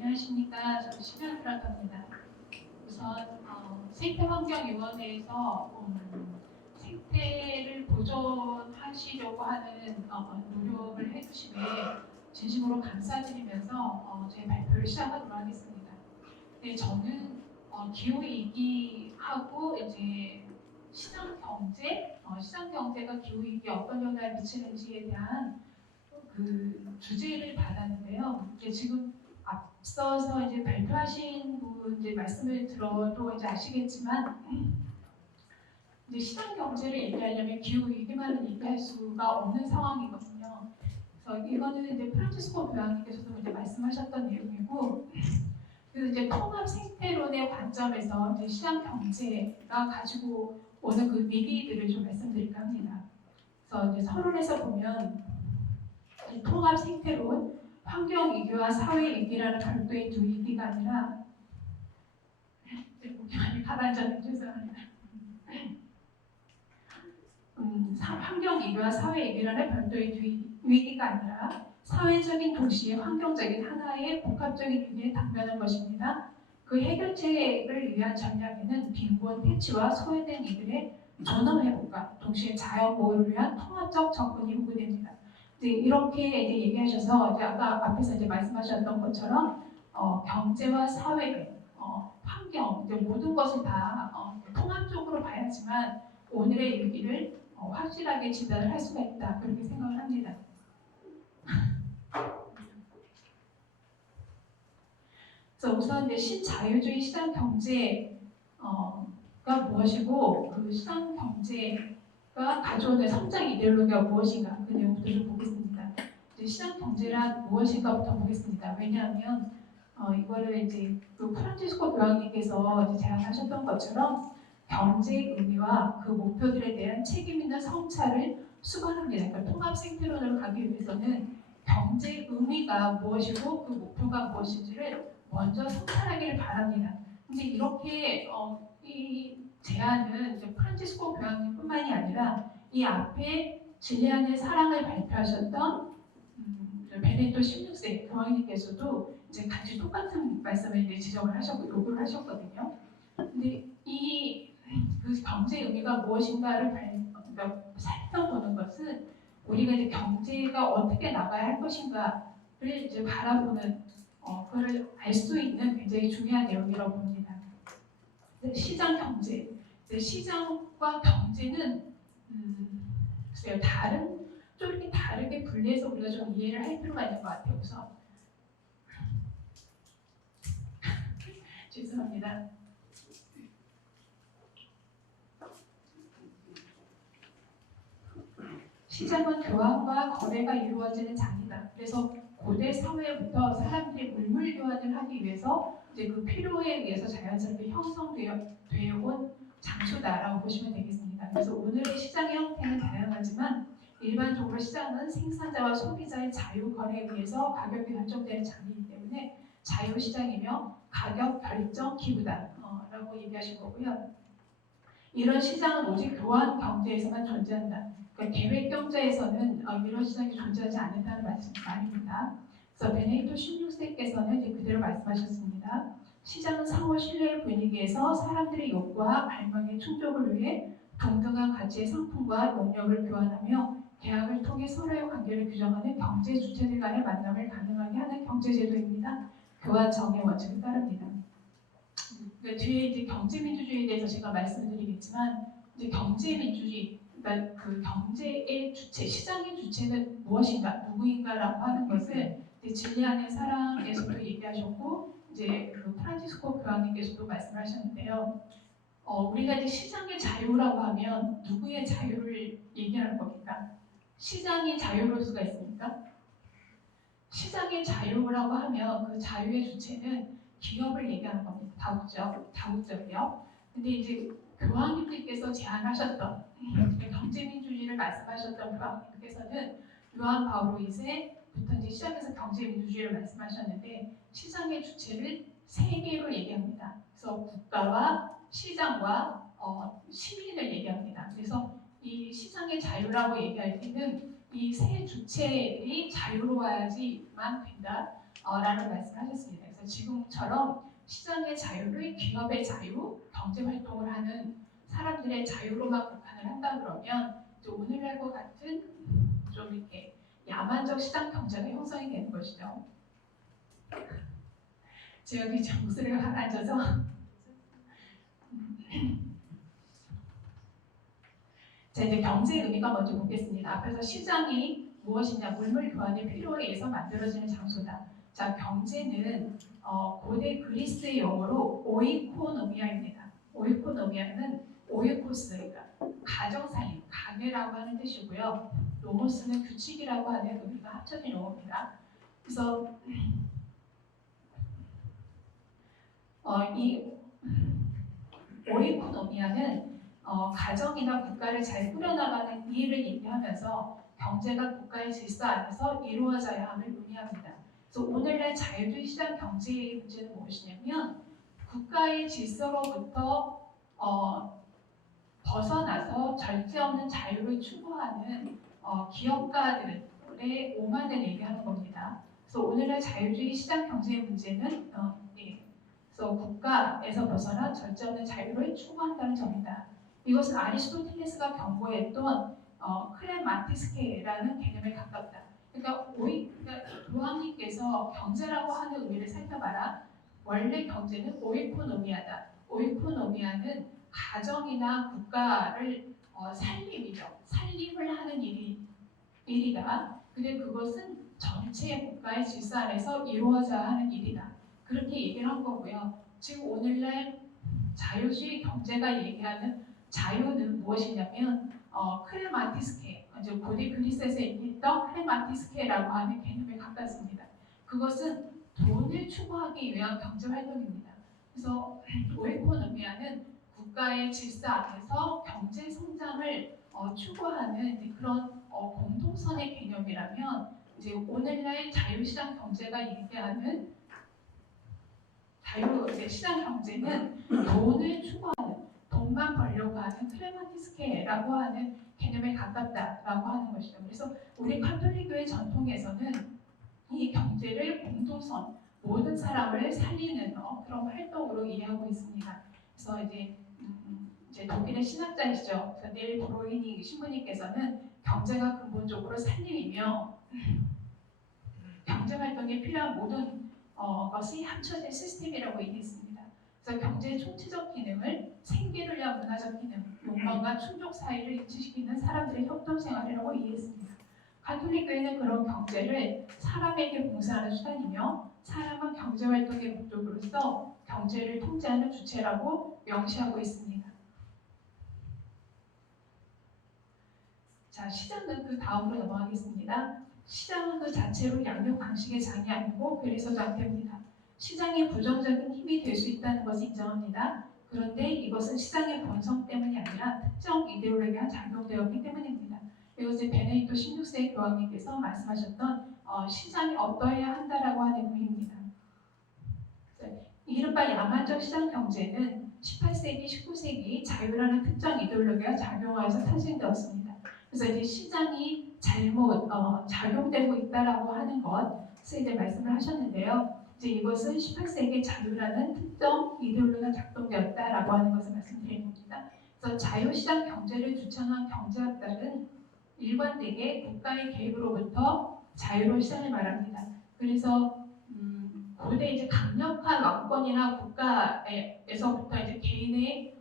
안녕하십니까. 저는 심현주라고 합니다. 우선 생태환경위원회에서 생태를 보존하시려고 하는 노력을 해주심에 진심으로 감사드리면서 제 발표를 시작하도록 하겠습니다. 네, 저는 기후위기하고 이제 시장경제가 기후위기에 어떤 영향을 미치는지에 대한 그 주제를 받았는데요. 이제 지금 앞서서 이제 발표하신 분 이제 말씀을 들어도 이제 아시겠지만 이제 시장 경제를 얘기하려면 기후 위기만은 얘기할 수가 없는 상황이거든요. 그래서 이거는 이제 프란치스코 교황님께서도 이제 말씀하셨던 내용이고, 그래서 이제 통합 생태론의 관점에서 이제 시장 경제가 가지고 오는 그 위기들을 좀 말씀드릴까 합니다. 그래서 이제 서론에서 보면 통합 생태론, 환경 위기와 사회 위기라는 별도의 두 위기가 아니라 목이 많이 가라앉았는데 죄송합니다. 환경 위기와 사회 위기라는 별도의 두 위기가 아니라 사회적인 동시에 환경적인 하나의 복합적인 위기에 당면한 것입니다. 그 해결책을 위한 전략에는 빈곤 퇴치와 소외된 이들의 전원 회복과 동시에 자연 보호를 위한 통합적 접근이 요구됩니다. 이렇게 이제 얘기하셔서 이제 아까 앞에서 이제 말씀하셨던 것처럼 경제와 사회, 환경 이제 모든 것을 다 통합적으로 봐야지만 오늘의 위기를 확실하게 진단을 할 수가 있다 그렇게 생각을 합니다. 그래서 우선 이제 신자유주의 시장 경제가 무엇이고 그 시장 경제가 가져오는 성장 이데올로기가 무엇인가 그 내용부터 좀 보겠습니다. 이제 시장 경제란 무엇인가부터 보겠습니다. 왜냐하면 이거를 이제 그 프란치스코 교황님께서 이제 제안하셨던 것처럼 경제의 의미와 그 목표들에 대한 책임 있는 성찰을 수반합니다. 그러니까 통합 생태론을 가기 위해서는 경제의 의미가 무엇이고 그 목표가 무엇인지를 먼저 성찰하기를 바랍니다. 근데 이렇게 이 제안은 이제 프란치스코 교황님뿐만이 아니라 이 앞에 진리 안의 사랑을 발표하셨던 베네토 16세 교황님께서도 이제 같이 똑같은 말씀을 이제 지적을 하셨고 요구를 하셨거든요. 근데 그 경제의 의미가 무엇인가를 살펴보는 것은 우리가 이제 경제가 어떻게 나가야 할 것인가를 이제 바라보는 그걸 알 수 있는 굉장히 중요한 내용이라고 봅니다. 시장 경제, 시장과 경제는 글쎄요, 좀 이렇게 다르게 분리해서 우리가 좀 이해를 할 필요가 있는 것 같아요. 우선 죄송합니다. 시장은 교환과 거래가 이루어지는 장이다. 그래서 고대 사회부터 사람들이 물물 교환을 하기 위해서 이제 그 필요에 의해서 자연스럽게 형성되어 온 장소다라고 보시면 되겠습니다. 그래서 오늘의 시장의 형태는 다양하지만 일반적으로 시장은 생산자와 소비자의 자유 거래에 의해서 가격이 결정되는 장이기 때문에 자유시장이며 가격 결정 기구다라고 얘기하신 거고요. 이런 시장은 오직 교환 경제에서만 존재한다. 그러니까 계획 경제에서는 이런 시장이 존재하지 않는다는 말입니다. 그래서 베네토 16세께서는 이제 그대로 말씀하셨습니다. 시장은 상호 신뢰의 분위기에서 사람들의 욕구와 갈망의 충족을 위해 동등한 가치의 상품과 용역을 교환하며 계약을 통해 서로의 관계를 규정하는 경제 주체들 간의 만남을 가능하게 하는 경제제도입니다. 교환 정의 원칙을 따릅니다. 뒤에 이제 경제민주주의에 대해서 제가 말씀을 드리겠지만 이제 경제민주주의, 그러니까 그 경제의 주체, 시장의 주체는 무엇인가, 누구인가라고 하는 것을 이제 진리 안의 사랑에서도 얘기하셨고 이제 그 프란치스코 교황님께서도 말씀하셨는데요. 우리가 이제 시장의 자유라고 하면 누구의 자유를 얘기하는 겁니까? 시장이 자유로울 수가 있습니까? 시장의 자유라고 하면 그 자유의 주체는 기업을 얘기하는 겁니다. 다국적이요. 근데 이제 교황님께서 제안하셨던 경제민주주의를 말씀하셨던 교황님께서는 요한 바오로 2세부터 이제 시작해서 경제민주주의를 말씀하셨는데 시장의 주체를 세 개로 얘기합니다. 그래서 국가와 시장과 시민을 얘기합니다. 그래서 이 시장의 자유라고 얘기할 때는 이 세 주체들이 자유로워야지만 된다. 라는 말씀을 하셨습니다. 그래서 지금처럼 시장의 자유를 기업의 자유, 경제 활동을 하는 사람들의 자유로만 국한을 한다 그러면 오늘날과 같은 좀 이렇게 야만적 시장 경제가 형성이 되는 것이죠. 제가 여기 목소리가 가라앉아서 자, 이제 경제의 의미가 먼저 보겠습니다. 앞에서 시장이 무엇이냐, 물물 교환의 필요에 의해서 만들어지는 장소다. 자, 경제는 고대 그리스의 용어로 오이코노미아입니다. 오이코노미아는 오이코스, 그러니까 가정살림, 가게라고 하는 뜻이고요. 노모스는 규칙이라고 하는 의미가 합쳐진 용어입니다. 그래서 이 오이코노미아는 가정이나 국가를 잘 꾸려나가는 일을 얘기하면서 경제가 국가의 질서 안에서 이루어져야 함을 의미합니다. 그래서 오늘날 자유주의 시장 경제의 문제는 무엇이냐면 국가의 질서로부터 벗어나서 절제 없는 자유를 추구하는 기업가들의 오만을 얘기하는 겁니다. 그래서 오늘날 자유주의 시장 경제의 문제는 그래서 국가에서 벗어나 절제 없는 자유를 추구한다는 점이다. 이것은 아리스토텔레스가 경고했던 크레마티스케라는 개념에 가깝다. 그러니까 교황님께서 경제라고 하는 의미를 살펴봐라. 원래 경제는 오이코노미아다. 오이코노미아는 가정이나 국가를 살림이죠. 살림을 하는 일이다. 근데 그것은 전체 국가의 질서 안에서 이루어져야 하는 일이다. 그렇게 얘기를 한 거고요. 지금 오늘날 자유주의 경제가 얘기하는 자유는 무엇이냐면 크레마티스케, 고대 그리스에서 얘기했던 크레마티스케라고 하는 개념에 가깝습니다. 그것은 돈을 추구하기 위한 경제 활동입니다. 그래서 오에코노미아는 국가의 질서 안에서 경제 성장을 추구하는 그런 공동선의 개념이라면 이제 오늘날 자유시장 경제가 얘기하는 시장 경제는 돈을 추구하는, 돈만 벌려고 하는 크레마티스케라고 하는 개념에 가깝다라고 하는 것이죠. 그래서 우리 카톨릭교회 전통에서는 이 경제를 공동선, 모든 사람을 살리는 그런 활동으로 이해하고 있습니다. 그래서 이제 독일의 신학자이시죠. 넬 브로이니 신부님께서는 경제가 근본적으로 살림이며 경제 활동에 필요한 모든 것이 합쳐진 시스템이라고 얘기했습니다. 그래서 경제의 총체적 기능을 생계를 위한 문화적 기능, 욕망과 충족 사이를 일치시키는 사람들의 협동생활이라고 이해했습니다. 가톨릭교회는 그런 경제를 사람에게 봉사하는 수단이며 사람은 경제활동의 목적으로서 경제를 통제하는 주체라고 명시하고 있습니다. 자, 시장은 그 다음으로 넘어가겠습니다. 시장은 그 자체로 양육 방식의 장이 아니고 그래서도 안 됩니다. 시장이 부정적인 힘이 될 수 있다는 것을 인정합니다. 그런데 이것은 시장의 본성 때문이 아니라 특정 이데올로기가 작용되었기 때문입니다. 이것은 베네딕토 16세 교황님께서 말씀하셨던 시장이 어떠해야 한다라고 하는 의미입니다. 이른바 야만적 시장 경제는 18세기, 19세기 자유라는 특정 이데올로기가 작용하여서 탄생되었습니다. 그래서 이제 시장이 잘못 작용되고 있다라고 하는 것을 이제 말씀을 하셨는데요. 이제 이것은 18세기 자유라는 특정 이데올로기가 작동되었다라고 하는 것을 말씀드린 겁니다. 그래서 자유시장 경제를 주창한 경제학자는 일관되게 국가의 개입으로부터 자유로운 시장을 말합니다. 그래서 고대 이제 강력한 왕권이나 국가에서부터 이제 개인의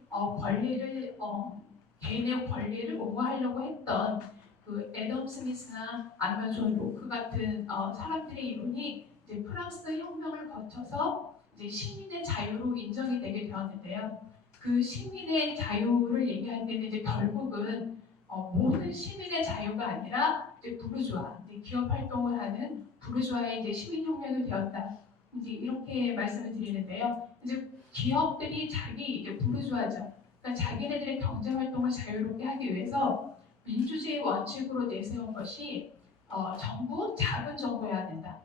권리를 옹호하려고 했던 그 애덤 스미스나 아니면 존 로크 같은 사람들의 이론이 이제 프랑스 혁명을 거쳐서 이제 시민의 자유로 인정이 되게 되었는데요. 그 시민의 자유를 얘기할 때는 이제 결국은 모든 시민의 자유가 아니라 이제 부르주아, 이제 기업 활동을 하는 부르주아의 이제 시민혁명이 되었다. 이제 이렇게 말씀을 드리는데요. 이제 기업들이 이제 부르주아죠. 그러니까 자기네들의 경제 활동을 자유롭게 하기 위해서 민주주의 원칙으로 내세운 것이 정부, 작은 정부여야 된다.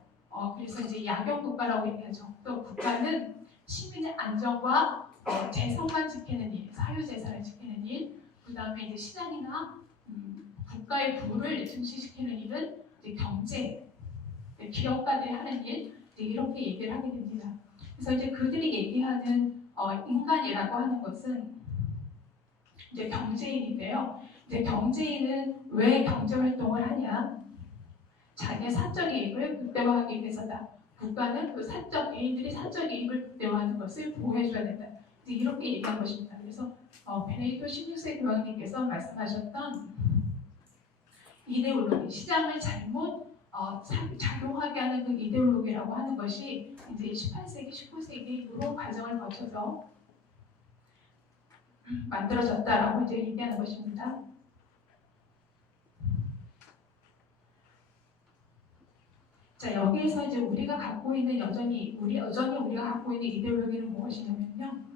그래서 이제 야경 국가라고 얘기하죠. 또 국가는 시민의 안전과 재산만 지키는 일, 사유재산을 지키는 일, 그 다음에 이제 시장이나 국가의 부를 증식시키는 일은 이제 경제, 기업가들이 하는 일, 이제 이렇게 얘기를 하게 됩니다. 그래서 이제 그들이 얘기하는 인간이라고 하는 것은 이제 경제인인데요. 이제 경제인은 왜 경제 활동을 하냐? 자기의 사적 이익을 극대화하기 위해서다. 국가는 그 개인들이 사적 이익을 극대화하는 것을 보호해줘야 된다. 이제 이렇게 얘기한 것입니다. 그래서 베네딕토 16세 교황님께서 말씀하셨던 이데올로기, 시장을 잘못 작용하게 하는 그 이데올로기라고 하는 것이 이제 18세기, 19세기 이런 과정을 거쳐서 만들어졌다라고 이제 얘기하는 것입니다. 자, 여기에서 이제 우리가 갖고 있는 여전히 우리가 갖고 있는 이데올로기는 무엇이냐면요.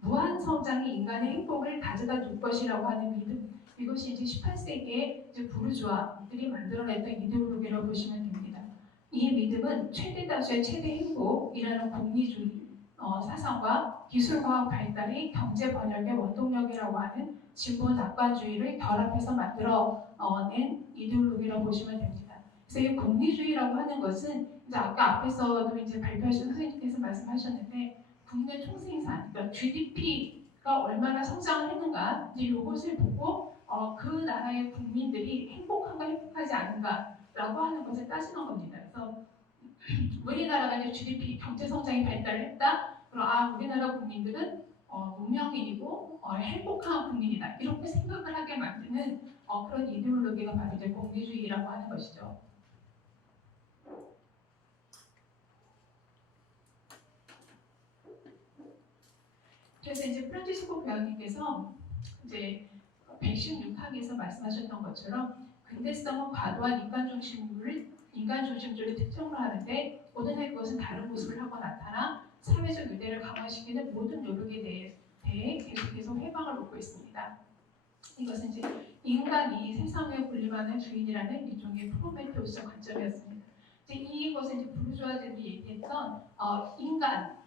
무한 성장이 인간의 행복을 가져다 줄 것이라고 하는 믿음. 이것이 이제 18세기에 이제 부르주아들이 만들어냈던 이데올로기라고 보시면 됩니다. 이 믿음은 최대 다수의 최대 행복이라는 공리주의 사상과 기술과학 발달이 경제 번영의 원동력이라고 하는 진보 낙관주의를 결합해서 만들어낸 이데올로기라고 보시면 됩니다. 그래서 이 공리주의라고 하는 것은 이제 아까 앞에서도 이제 발표하신 선생님께서 말씀하셨는데 국내 총생산, 그러니까 GDP가 얼마나 성장을 했는가 이제 이것을 보고 그 나라의 국민들이 행복한가 행복하지 않은가라고 하는 것을 따지는 겁니다. 그래서 우리나라가 이제 GDP 경제 성장이 발달했다. 그럼 우리나라 국민들은 문명인이고 행복한 국민이다. 이렇게 생각을 하게 만드는 그런 이데올로기가 바로 이제 공리주의라고 하는 것이죠. 그래서 이제 프란치스코 교황님께서 이제 116항에서 말씀하셨던 것처럼 근대성은 과도한 인간 중심주를 특징으로 하는데 오늘날 그것은 다른 모습을 하고 나타나 사회적 유대를 강화시키는 모든 노력에 대해 계속해서 회방을 놓고 있습니다. 이것은 이제 인간이 세상에 군림하는 주인이라는 일종의 프로메테우스 관점이었습니다. 이것은 이제 부르주아들이 얘기했던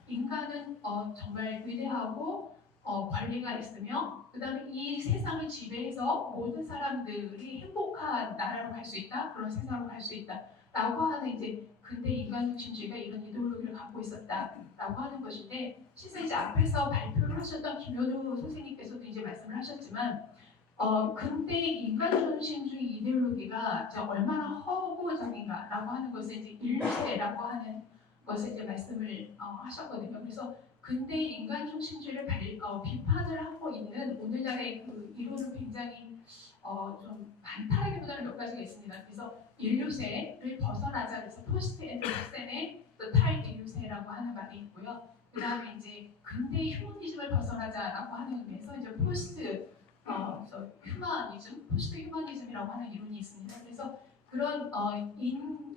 인간은 정말 위대하고 권리가 있으며 그 다음에 이 세상을 지배해서 모든 사람들이 행복한 나라로 갈 수 있다. 그런 세상으로 갈 수 있다. 라고 하는 이제 근대 인간중심주의가 이런 이데올로기를 갖고 있었다라고 하는 것인데 실제 이제 앞에서 발표를 하셨던 김현우 선생님께서도 이제 말씀을 하셨지만 근대 인간중심주의 이데올로기가 얼마나 허구적인가라고 하는 것을 이제 일세라고 하는 것을 이제 말씀을 하셨거든요. 그래서 근대 인간중심주의를 비판을 하고 있는 오늘날의 그 이론은 굉장히 좀 많다라기보다는 몇 가지가 있습니다. 그래서 인류세를 벗어나자 그래서 포스트 앤더슨의 타임 인류세라고 하는 말이 있고요. 그 다음에 이제 근대 휴머니즘을 벗어나자라고 하는 의미에서 이제 포스트 휴머니즘이라고 하는 이론이 있습니다. 그래서 그런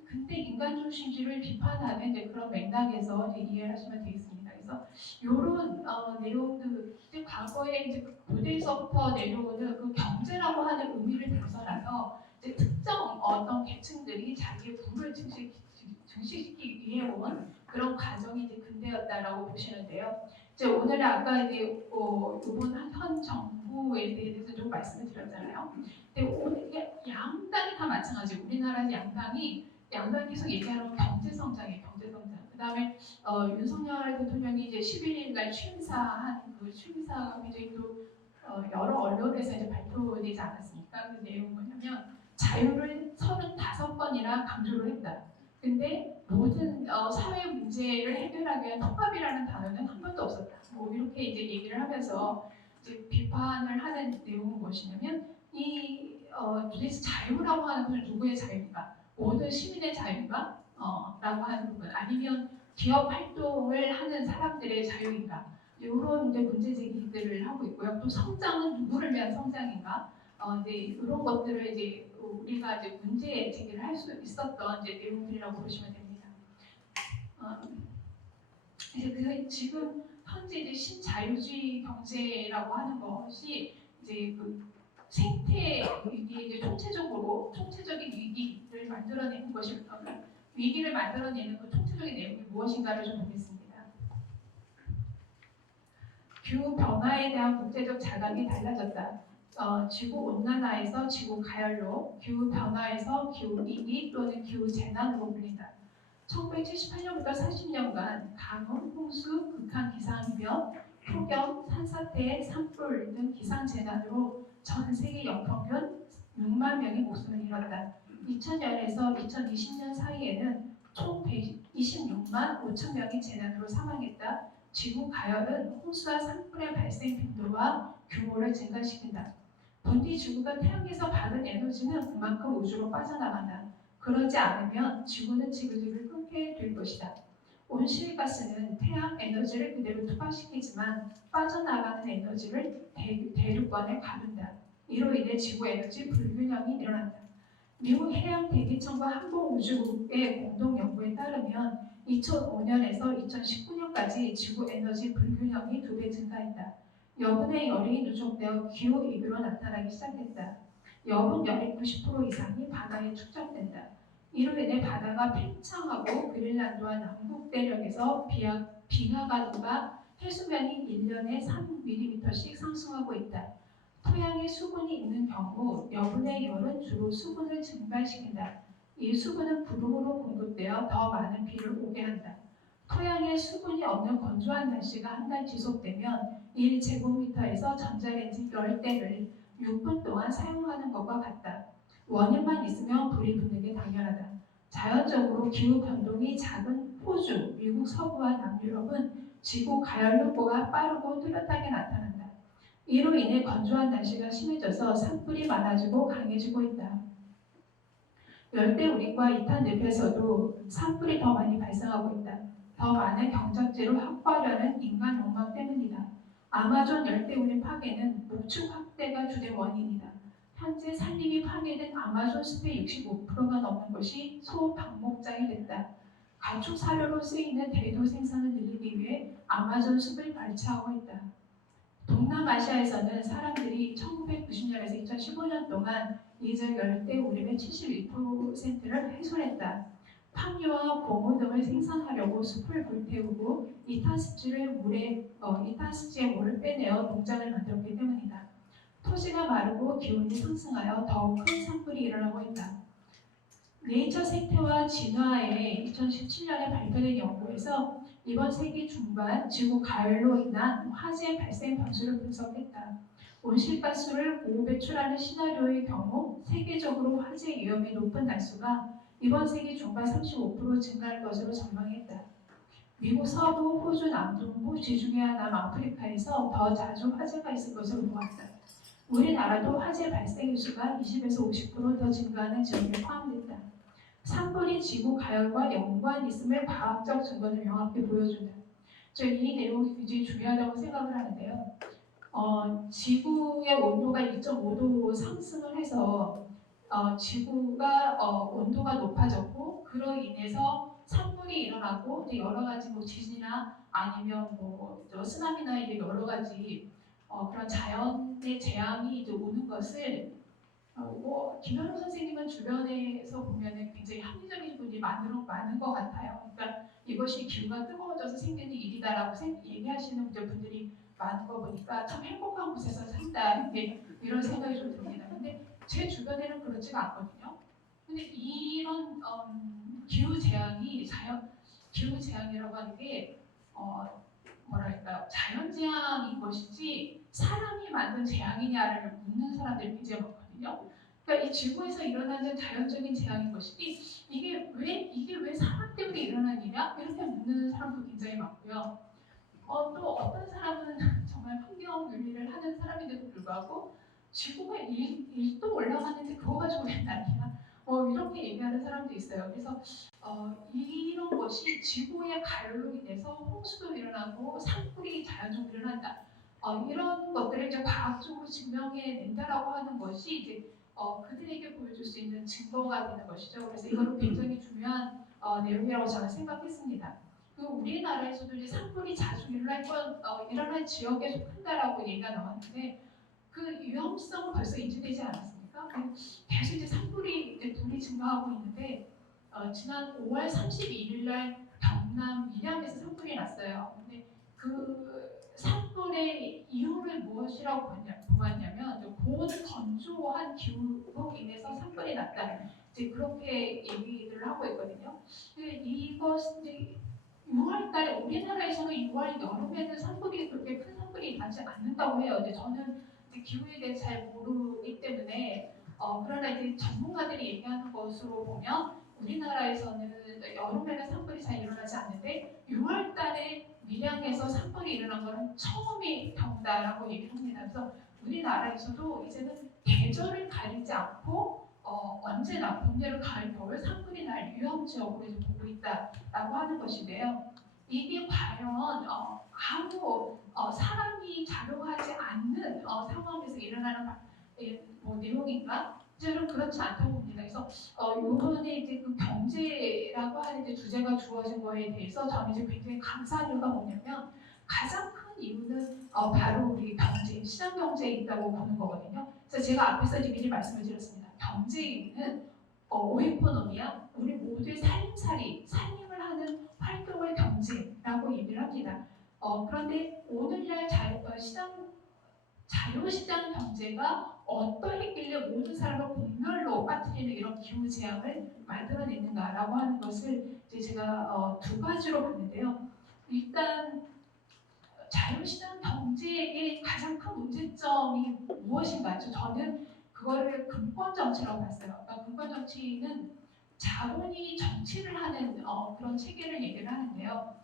근대 인간중심주의를 비판하는 이제 그런 맥락에서 이제 이해를 하시면 되겠습니다. 그래서 이런 내용들 과거에 이제 고대에서부터 내려오는 그 경제라고 하는 의미를 벗어나서 이제 특정 어떤 계층들이 자기의 부를 증식시키기 위해 온 그런 과정이 이제 근대였다라고 보시는데요. 이제 오늘 아까 이제 이번 현 정부에 대해서 좀 말씀을 드렸잖아요. 근데 오늘 양당이 다 마찬가지. 우리나라 양당이 계속 얘기하는 건 경제성장이에요. 경제성장. 그 다음에 윤석열 대통령이 이제 11일날 취임사한 그 취임사 굉장히 또 여러 언론에서 이제 발표되지 않았습니까? 그 내용은 뭐냐면 자유를 35번이나 강조를 했다. 근데 모든 사회 문제를 해결하기 위한 통합이라는 단어는 한 번도 없었다. 뭐 이렇게 이제 얘기를 하면서 이제 비판을 하는 내용은 무엇이냐면 도대체 자유라고 하는 것은 누구의 자유인가? 모든 시민의 자유인가? 라고 하는 부분 아니면 기업 활동을 하는 사람들의 자유인가? 이런 이제 문제 제기들을 하고 있고요. 또 성장은 누구를 위한 성장인가? 이제 이런 것들을 이제 우리가 이제 문제 제기를 할 수 있었던 이제 내용들이라고 보시면 됩니다. 이제 지금 현재 이제 신자유주의 경제라고 하는 것이 이제 그 생태 위기에 이제 총체적인 위기를 만들어내는 것이 위기를 만들어내는 그 총체적인 내용이 무엇인가를 좀 보겠습니다. 기후 변화에 대한 국제적 자각이 달라졌다. 지구 온난화에서 지구 가열로, 기후 변화에서 기후 위기 또는 기후 재난으로 불린다. 1978년부터 40년간 강원, 홍수, 극한 기상이변, 폭염, 산사태, 산불 등 기상재난으로 전 세계 연평균 6만 명이 목숨을 잃었다. 2000년에서 2020년 사이에는 총 126만 5천 명이 재난으로 사망했다. 지구 가열은 홍수와 산불의 발생 빈도와 규모를 증가시킨다. 본디 지구가 태양에서 받은 에너지는 그만큼 우주로 빠져나간다. 그러지 않으면 지구는 지글지글 끓게 될 것이다. 온실가스는 태양 에너지를 그대로 투과시키지만 빠져나가는 에너지를 대륙권에 가둔다. 이로 인해 지구 에너지 불균형이 일어난다. 미국 해양 대기청과 항공우주국의 공동 연구에 따르면 2005년에서 2019년까지 지구 에너지 불균형이 2배 증가했다. 여분의 열이 누적되어 기후이변으로 나타나기 시작했다. 여분 열의 90% 이상이 바다에 축적된다. 이로 인해 바다가 팽창하고 그린란드와 남북 대륙에서 빙하가루가 해수면이 1년에 3mm씩 상승하고 있다. 토양에 수분이 있는 경우 여분의 열은 주로 수분을 증발시킨다. 이 수분은 구름으로 공급되어 더 많은 비를 오게 한다. 토양에 수분이 없는 건조한 날씨가 한 달 지속되면 1제곱미터에서 전자레인지 10대를 6분 동안 사용하는 것과 같다. 원인만 있으면 불이 붙는 게 당연하다. 자연적으로 기후변동이 작은 호주, 미국 서부와 남유럽은 지구 가열효과가 빠르고 뚜렷하게 나타난다. 이로 인해 건조한 날씨가 심해져서 산불이 많아지고 강해지고 있다. 열대우림과 이탄늪에서도 산불이 더 많이 발생하고 있다. 더 많은 경작지를 확보하려는 인간 욕망 때문이다. 아마존 열대우림 파괴는 목축 확대가 주된 원인이다. 현재 산림이 파괴된 아마존 숲의 65%가 넘는 것이 소방목장이 됐다. 가축 사료로 쓰이는 대도 생산을 늘리기 위해 아마존 숲을 발치하고 있다. 동남아시아에서는 사람들이 1990년에서 2015년 동안 이적 열대우림의 71%를 해소했다. 팜유와 고무 등을 생산하려고 숲을 불태우고 이탄습지의 물을 빼내어 농장을 만들었기 때문이다. 토지가 마르고 기온이 상승하여 더욱 큰 산불이 일어나고 있다. 네이처 생태와 진화의 2017년에 발표된 연구에서 이번 세기 중반 지구 가열로 인한 화재 발생 변수를 분석했다. 온실가스를 고배출하는 시나리오의 경우 세계적으로 화재 위험이 높은 날수가 이번 세기 중반 35% 증가할 것으로 전망했다. 미국 서부, 호주 남동부, 지중해와 남아프리카에서 더 자주 화재가 있을 것으로 보았다. 우리나라도 화재 발생 횟수가 20에서 50% 더 증가하는 지역에 포함된다. 산불이 지구 가열과 연관이 있음을 과학적 증거는 명확히 보여준다. 저는 이 내용이 굉장히 중요하다고 생각을 하는데요. 지구의 온도가 2.5도 상승을 해서 지구가 온도가 높아졌고 그로 인해서 산불이 일어나고 이제 여러 가지 뭐 지진이나 아니면 뭐 쓰나미나 이제 여러 가지 그런 자연의 재앙이 이제 오는 것을 김현우 선생님은 주변에서 보면은 굉장히 합리적인 분이 많은 것 같아요. 그러니까 이것이 기후가 뜨거워져서 생기는 일이다라고 얘기하시는 분들이 많은 거 보니까 참 행복한 곳에서 산다 이런 생각이 좀 듭니다. 근데 제 주변에는 그렇지가 않거든요. 근데 이런 기후 재앙이라고 하는 게 뭐랄까 자연 재앙인 것이지 사람이 만든 재앙이냐를 묻는 사람들이 굉장히 많거든요. 그러니까 이 지구에서 일어나는 자연적인 재앙인 것이지 이게 왜 사람 때문에 일어난 일이야? 이렇게 묻는 사람도 굉장히 많고요. 또 어떤 사람은 정말 환경 윤리를 하는 사람인데도 불구하고 지구가 1도 올라가는데 그거 가지고 왜 난리야? 이렇게 얘기하는 사람도 있어요. 그래서 이런 것이 지구의 가열로 인해서 홍수도 일어나고 산불이 자연적으로 일어난다. 이런 것들을 이제 과학적으로 증명해낸다라고 하는 것이 이제 그들에게 보여줄 수 있는 증거가 되는 것이죠. 그래서 이거는 굉장히 중요한 내용이라고 저는 생각했습니다. 그리고 우리나라에서도 이제 산불이 자주 일어날 지역에 속한다라고 얘기가 나왔는데 그 위험성은 벌써 인지되지 않았습니까? 계속 이제 산불이 이제 불이 증가하고 있는데 지난 5월 31일 날 경남 밀양에서 산불이 났어요. 근데 그 산불의 이유를 무엇이라고 보았냐면 고온건조한 기후로 인해서 산불이 났다. 이제 그렇게 얘기를 하고 있거든요. 근데 이것 이제 6월달에 우리나라에서는 6월 여름에는 산불이 그렇게 큰 산불이 나지 않는다고 해요. 이제 저는 이제 기후에 대해서 잘 모르기 때문에 그러나 이제 전문가들이 얘기하는 것으로 보면 우리나라에서는 여름에는 산불이 잘 일어나지 않는데 6월달에 밀양에서 산불이 일어난 것은 처음이 경우다라고 얘기를 합니다. 그래서 우리나라에서도 이제는 계절을 가리지 않고 언제나 봄, 여름, 가을, 겨울 산불이 날 위험 지역으로 이제 보고 있다라고 하는 것인데요. 이게 과연 아무 사람이 작용하지 않는 상황에서 일어나는 내용인가? 저는 그렇지 않다고 봅니다. 그래서 이번에 이제 그 경제라고 하는 이제 주제가 주어진 거에 대해서 저는 이제 굉장히 감사한 이유가 뭐냐면 가장 큰 이유는 바로 우리 경제, 시장 경제에 있다고 보는 거거든요. 그래서 제가 앞에서 미리 말씀을 드렸습니다. 경제인은 오이코노미야 우리 모두의 살림살이, 살림을 하는 활동을 경제라고 얘기를 합니다. 그런데 오늘날 자유시장 경제가 어떠했길래 모든 사람을 공멸로 빠뜨리는 이런 기후 재앙을 만들어냈는가라고 하는 것을 이제 제가 두 가지로 봤는데요. 일단 자유시장 경제의 가장 큰 문제점이 무엇인가? 저는 그거를 금권 정치라고 봤어요. 그러니까 금권 정치는 자본이 정치를 하는 그런 체계를 얘기를 하는데요.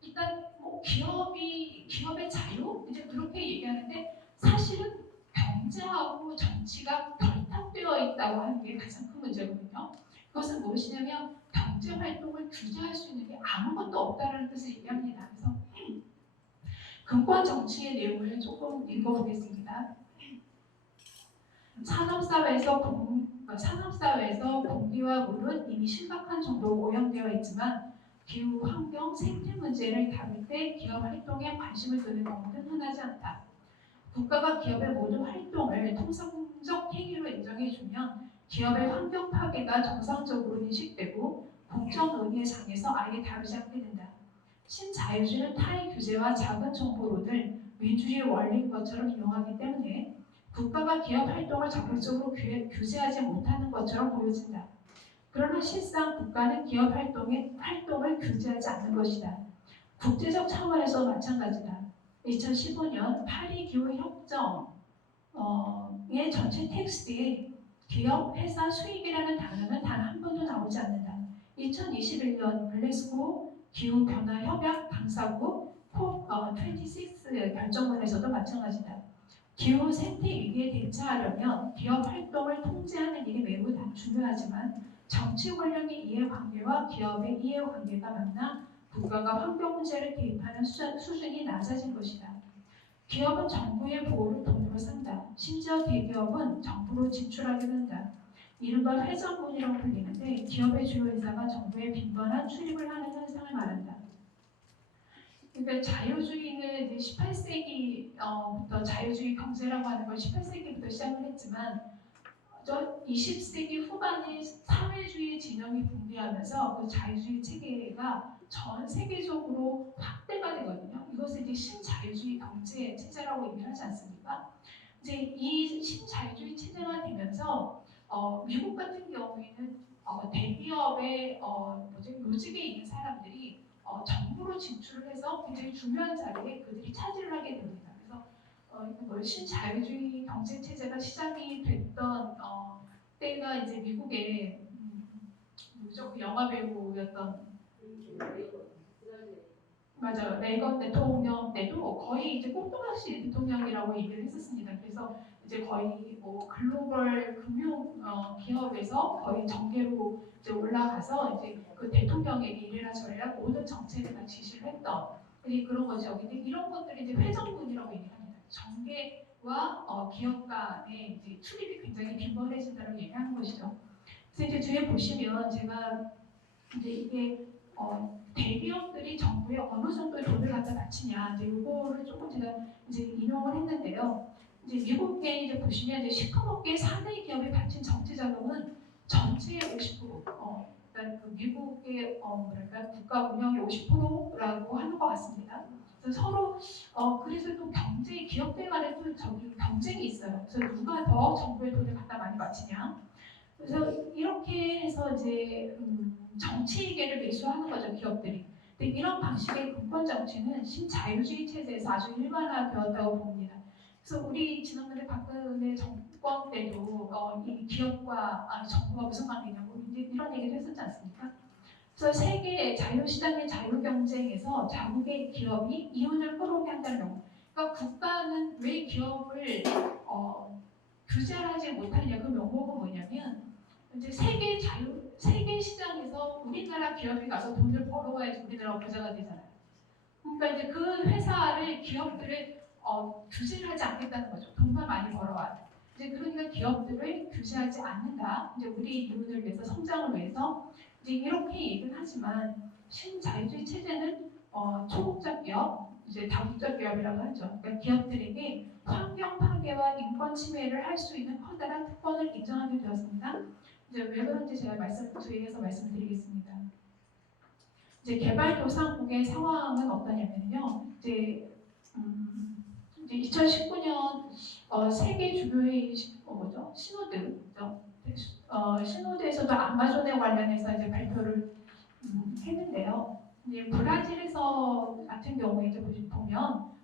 일단 뭐 기업의 자유 이제 그렇게 얘기하는데 사실은 경제하고 정치가 결탁되어 있다고 하는 게 가장 큰 문제거든요. 그것은 무엇이냐면 경제 활동을 규제할 수 있는 게 아무것도 없다는 뜻을 얘기합니다. 그래서 금권 정치의 내용을 조금 읽어보겠습니다. 산업사회에서 공기와 물은 이미 심각한 정도로 오염되어 있지만 기후, 환경, 생태 문제를 다룰 때 기업 활동에 관심을 두는 경우는 흔하지 않다. 국가가 기업의 모든 활동을 통상적 행위로 인정해주면 기업의 환경 파괴가 정상적으로 인식되고 공적 논의의 장에서 아예 다루지 않게 된다. 신자유주의는 타의 규제와 작은 정보론을 민주주의 원리인 것처럼 이용하기 때문에 국가가 기업 활동을 적극적으로 규제하지 못하는 것처럼 보여진다. 그러나 실상 국가는 기업 활동을 규제하지 않는 것이다. 국제적 차원에서 마찬가지다. 2015년 파리 기후 협정의 전체 텍스트에 기업, 회사, 수익이라는 단어는 단 한 번도 나오지 않는다. 2021년 글래스고 기후변화 협약 당사국 COP26 결정문에서도 마찬가지다. 기후 생태 위기에 대처하려면 기업 활동을 통제하는 일이 매우 중요하지만 정치 권력의 이해관계와 기업의 이해관계가 만나 국가가 환경 문제를 개입하는 수준이 낮아진 것이다. 기업은 정부의 보호를 돈으로 산다. 심지어 대기업은 정부로 진출하게 된다. 이른바 회전문이라고 불리는데 기업의 주요 인사가 정부의 빈번한 출입을 하는 현상을 말한다. 그러니까 자유주의는 이제 18세기부터 자유주의 경제라고 하는 걸 18세기부터 시작을 했지만 20세기 후반에 사회주의 진영이 붕괴하면서 그 자유주의 체계가 전 세계적으로 확대가 되거든요. 이것을 이제 신자유주의 경제 체제라고 얘기를 하지 않습니까? 이제 이 신자유주의 체제가 되면서 미국 같은 경우에는 대기업의 요직에 있는 사람들이 정부로 진출을 해서 굉장히 중요한 자리에 그들이 차지를 하게 됩니다. 그래서 신자유주의 경제 체제가 시작이 됐던 때가 이제 미국의 누구죠? 그 영화 배우였던 맞아요. 레이건 대통령 때도 거의 이제 꼭두각시 대통령이라고 얘기를 했었습니다. 그래서 이제 거의 뭐 글로벌 금융 기업에서 거의 정계로 이제 올라가서 이제 그 대통령에게 이래라 저래라 모든 정책을 다 지시를 했던 그런 거죠. 근데 이런 것들이 이제 회전문이라고 얘기합니다. 정계와 기업 간의 이제 출입이 굉장히 빈번해진다고 얘기하는 것이죠. 그래서 이제 뒤에 보시면 제가 이제 이게 대기업들이 정부에 어느 정도의 돈을 갖다 바치냐 이제 이거를 조금 제가 이제 인용을 했는데요. 이제 미국에 이제 보시면 이제 식품업계 4대 기업이 바친 정치 자금은 전체의 50%, 그러니까 그 미국의 국가 운영의 50%라고 하는 것 같습니다. 그래서 서로 그래서 또 기업들 간에 또 경쟁이 있어요. 그래서 누가 더 정부의 돈을 갖다 많이 바치냐. 그래서 이렇게 해서 이제 정치계를 매수하는 거죠, 기업들이. 근데 이런 방식의 금권 정치는 신자유주의 체제에서 아주 일반화되었다고 봅니다. 그래서 우리 지난번에 박근혜 정권 때도 이 기업과 정부가 무슨 관계냐고 이런 얘기를 했었지 않습니까? 그래서 세계 자유시장의 자유경쟁에서 자국의 기업이 이윤을 끌어오게 한다는 경우. 그러니까 국가는 왜 기업을 규제하지 못하느냐 그 명목은 뭐냐면 이제 세계 시장에서 우리나라 기업이 가서 돈을 벌어와야지 우리나라가 부자가 되잖아요. 그러니까 이제 그 회사를 기업들을 규제를 하지 않겠다는 거죠. 돈만 많이 벌어와. 이제 그러니까 기업들을 규제하지 않는다. 이제 우리 이윤을 위해서 성장을 위해서 이제 이렇게 얘기를 하지만 신자유주의 체제는 초국적 기업, 이제 다국적 기업이라고 하죠. 그러니까 기업들에게 환경 파괴와 인권 침해를 할 수 있는 커다란 특권을 인정하게 되었습니다. 이제 왜 그런지 제가 뒤에서 말씀드리겠습니다. 이제 개발도상국의 상황은 어떠냐면요. 이제 2019년 세계 주요의 시노드죠. 시노드에서도 아마존에 관련해서 이제 발표를 했는데요. 이제 브라질에서 같은 경우에 이제 보면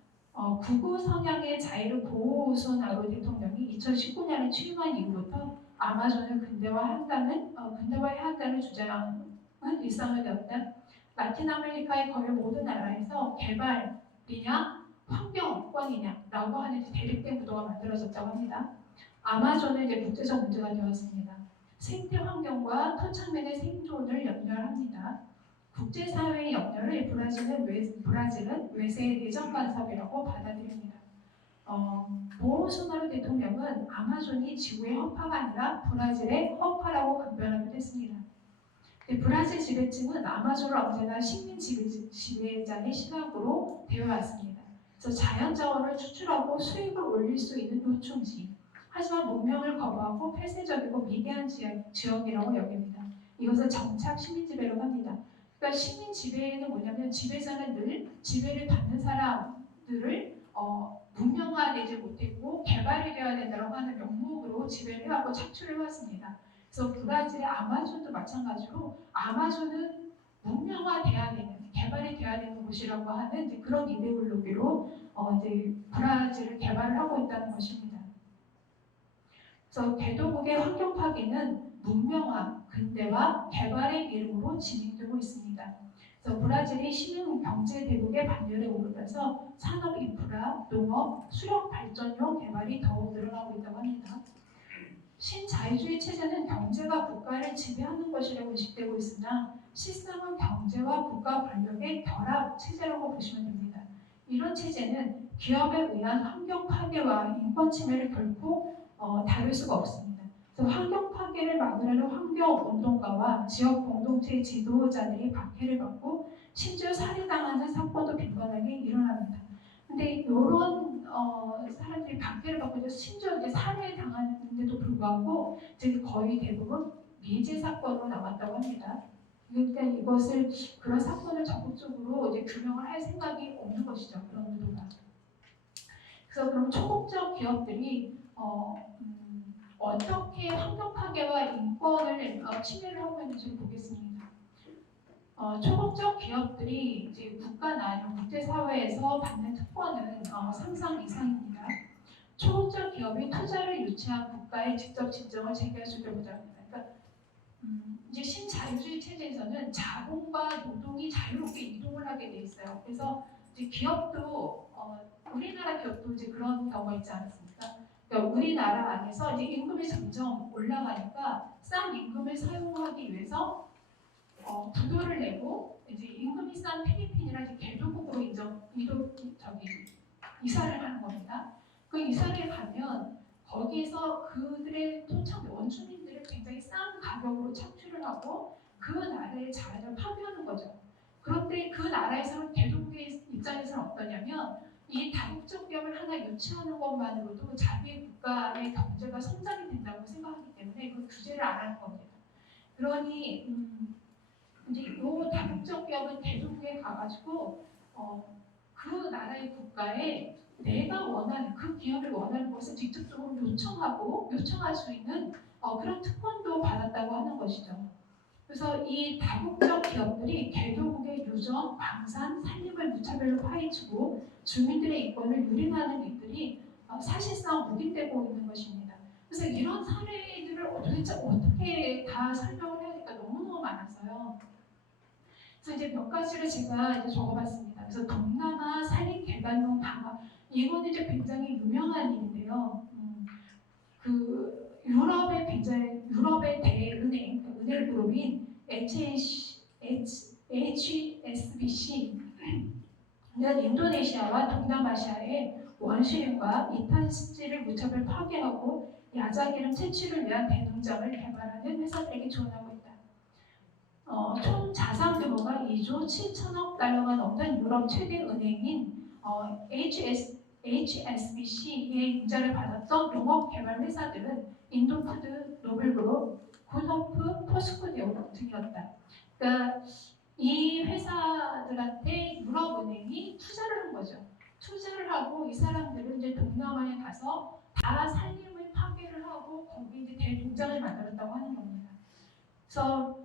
극우 성향의 자유를 보호우선하로 대통령이 2019년에 취임한 이후부터 아마존을 근대화해야 한다는 주장은 일상화되었다. 라틴 아메리카의 거의 모든 나라에서 개발이냐 환경권이냐라고 하는 대립된 구도가 만들어졌다고 합니다. 아마존은 이제 국제적 문제가 되었습니다. 생태 환경과 토착민의 생존을 연결합니다. 국제사회의 역량을 브라질은 외세의 내정 간섭이라고 받아들입니다. 보르소나루 대통령은 아마존이 지구의 허파가 아니라 브라질의 허파라고 강변하기도 했습니다. 브라질 지배층은 아마존을 언제나 식민 지배자의 시각으로 되어왔습니다. 그래서 자연 자원을 추출하고 수익을 올릴 수 있는 요충지. 하지만 문명을 거부하고 폐쇄적이고 미개한 지역이라고 여깁니다. 이것을 정착 식민 지배라고 합니다. 그러니까 식민 지배는 뭐냐면 지배자는 늘 지배를 받는 사람들을 문명화되지 못했고 개발이 되어야 된다고 하는 명목으로 지배를 해왔고 착취를 해왔습니다. 그래서 브라질의 아마존도 마찬가지로 아마존은 문명화돼야 되는 개발이 돼야 되는 곳이라고 하는 이제 그런 이데올로기로 이제 브라질을 개발을 하고 있다는 것입니다. 그래서 개도국의 환경 파괴는 문명화, 근대화, 개발의 이름으로 진행되고 있습니다. 그래서 브라질이 신흥 경제 대국의 반열에 오르면서 산업 인프라, 농업, 수력 발전용 개발이 더욱 늘어나고 있다고 합니다. 신자유주의 체제는 경제가 국가를 지배하는 것이라고 인식되고 있으나 실상은 경제와 국가 권력의 결합 체제라고 보시면 됩니다. 이런 체제는 기업에 의한 환경 파괴와 인권 침해를 결코 다룰 수가 없습니다. 그래서 환경 파괴를 막으려는 환경 운동가와 지역 공동체 지도자들이 박해를 받고 심지어 살해당하는 사건도 빈번하게 일어납니다. 근데 이런 사람들이 박해를 받고 심지어 이제 살해당하는데도 불구하고 이제 거의 대부분 미제 사건으로 남았다고 합니다. 그러니까 이것을 그런 사건을 적극적으로 이제 규명을 할 생각이 없는 것이죠. 그런 의도가. 그래서 그럼 초국적 기업들이 어떻게 환경 파괴와 인권을 침해를 하고 있는지 보겠습니다. 초국적 기업들이 이제 국가나 아니면 국제사회에서 받는 특권은 상상 이상입니다. 초국적 기업이 투자를 유치한 국가의 직접 진정을 제기할 수 있도록 합니다. 그러니까 이제 신자유주의 체제에서는 자본과 노동이 자유롭게 이동을 하게 돼 있어요. 그래서 이제 기업도 우리나라 기업도 이제 그런 경우가 있지 않습니까? 그러니까 우리나라 안에서 이제 임금이 점점 올라가니까 싼 임금을 사용하기 위해서 부도를 내고 이제 임금이 싼 필리핀이나 이제 개도국으로 이사를 하는 겁니다. 그 이사를 가면 거기에서 그들의 토착 원주민들을 굉장히 싼 가격으로 착취를 하고 그 나라의 자연을 파괴하는 거죠. 그런데 그 나라에서는 개도국의 입장에서는 어떠냐면 이 다국적 기업을 하나 유치하는 것만으로도 자기 국가의 경제가 성장이 된다고 생각하기 때문에 그 규제를 안 하는 겁니다. 그러니 이제 이 다국적 기업은 개도국에 가가지고 그 나라의 국가에 내가 원하는 그 기업을 원하는 것을 직접적으로 요청할 수 있는 그런 특권도 받았다고 하는 것이죠. 그래서 이 다국적 기업들이 개도국의 유전, 광산, 산림을 무차별로 파헤치고 주민들의 이권을 유린하는 일들이 사실상 묵인되고 있는 것입니다. 그래서 이런 사례들을 도대체 어떻게 다 설명을 해야 될까 너무너무 많았어요. 그래서 이제 몇 가지를 제가 이제 적어봤습니다. 그래서 동남아 산림개발용 방화, 이거는 이제 굉장히 유명한 일인데요. 유럽의 대은행, 은행그룹인 HSBC는 인도네시아와 동남아시아의 원시림과 이탄 습지를 무차별 파괴하고 야자기름 채취를 위한 대농장을 개발하는 회사들에게 지원하고 있다. 총 자산 규모가 2조 7천억 달러가 넘는 유럽 최대 은행인 HSBC의 인자를 받았던 농업 개발 회사들은 인도푸드, 노블그룹, 굿호프, 포스코 대우 등이었다. 그러니까 이 회사들한테 유럽은행이 투자를 한 거죠. 투자를 하고 이 사람들은 이제 동남아에 가서 다 산림을 파괴를 하고 거기 이제 대농장을 만들었다고 하는 겁니다. 그래서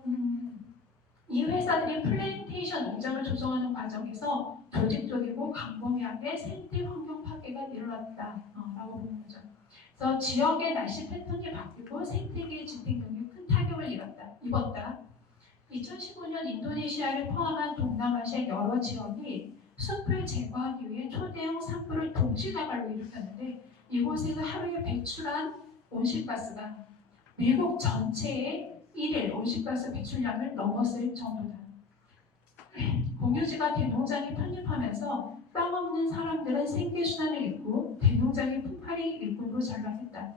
이 회사들이 플랜테이션 농장을 조성하는 과정에서 조직적이고 광범위하게 생태 환경 파괴가 일어났다라고 보는 거죠. 그래서 지역의 날씨 패턴이 바뀌고 생태계의 집행력이 큰 타격을 입었다. 2015년 인도네시아를 포함한 동남아시아 여러 지역이 숲을 제거하기 위해 초대형 산불을 동시다발로 일으켰는데 이곳에서 하루에 배출한 온실가스가 미국 전체의 1일 온실가스 배출량을 넘었을 정도다. 공유지가 대농장에 편입하면서 땅 없는 사람들은 생계수단을 잃고 대농장의 품팔이 일꾼으로 전락했다.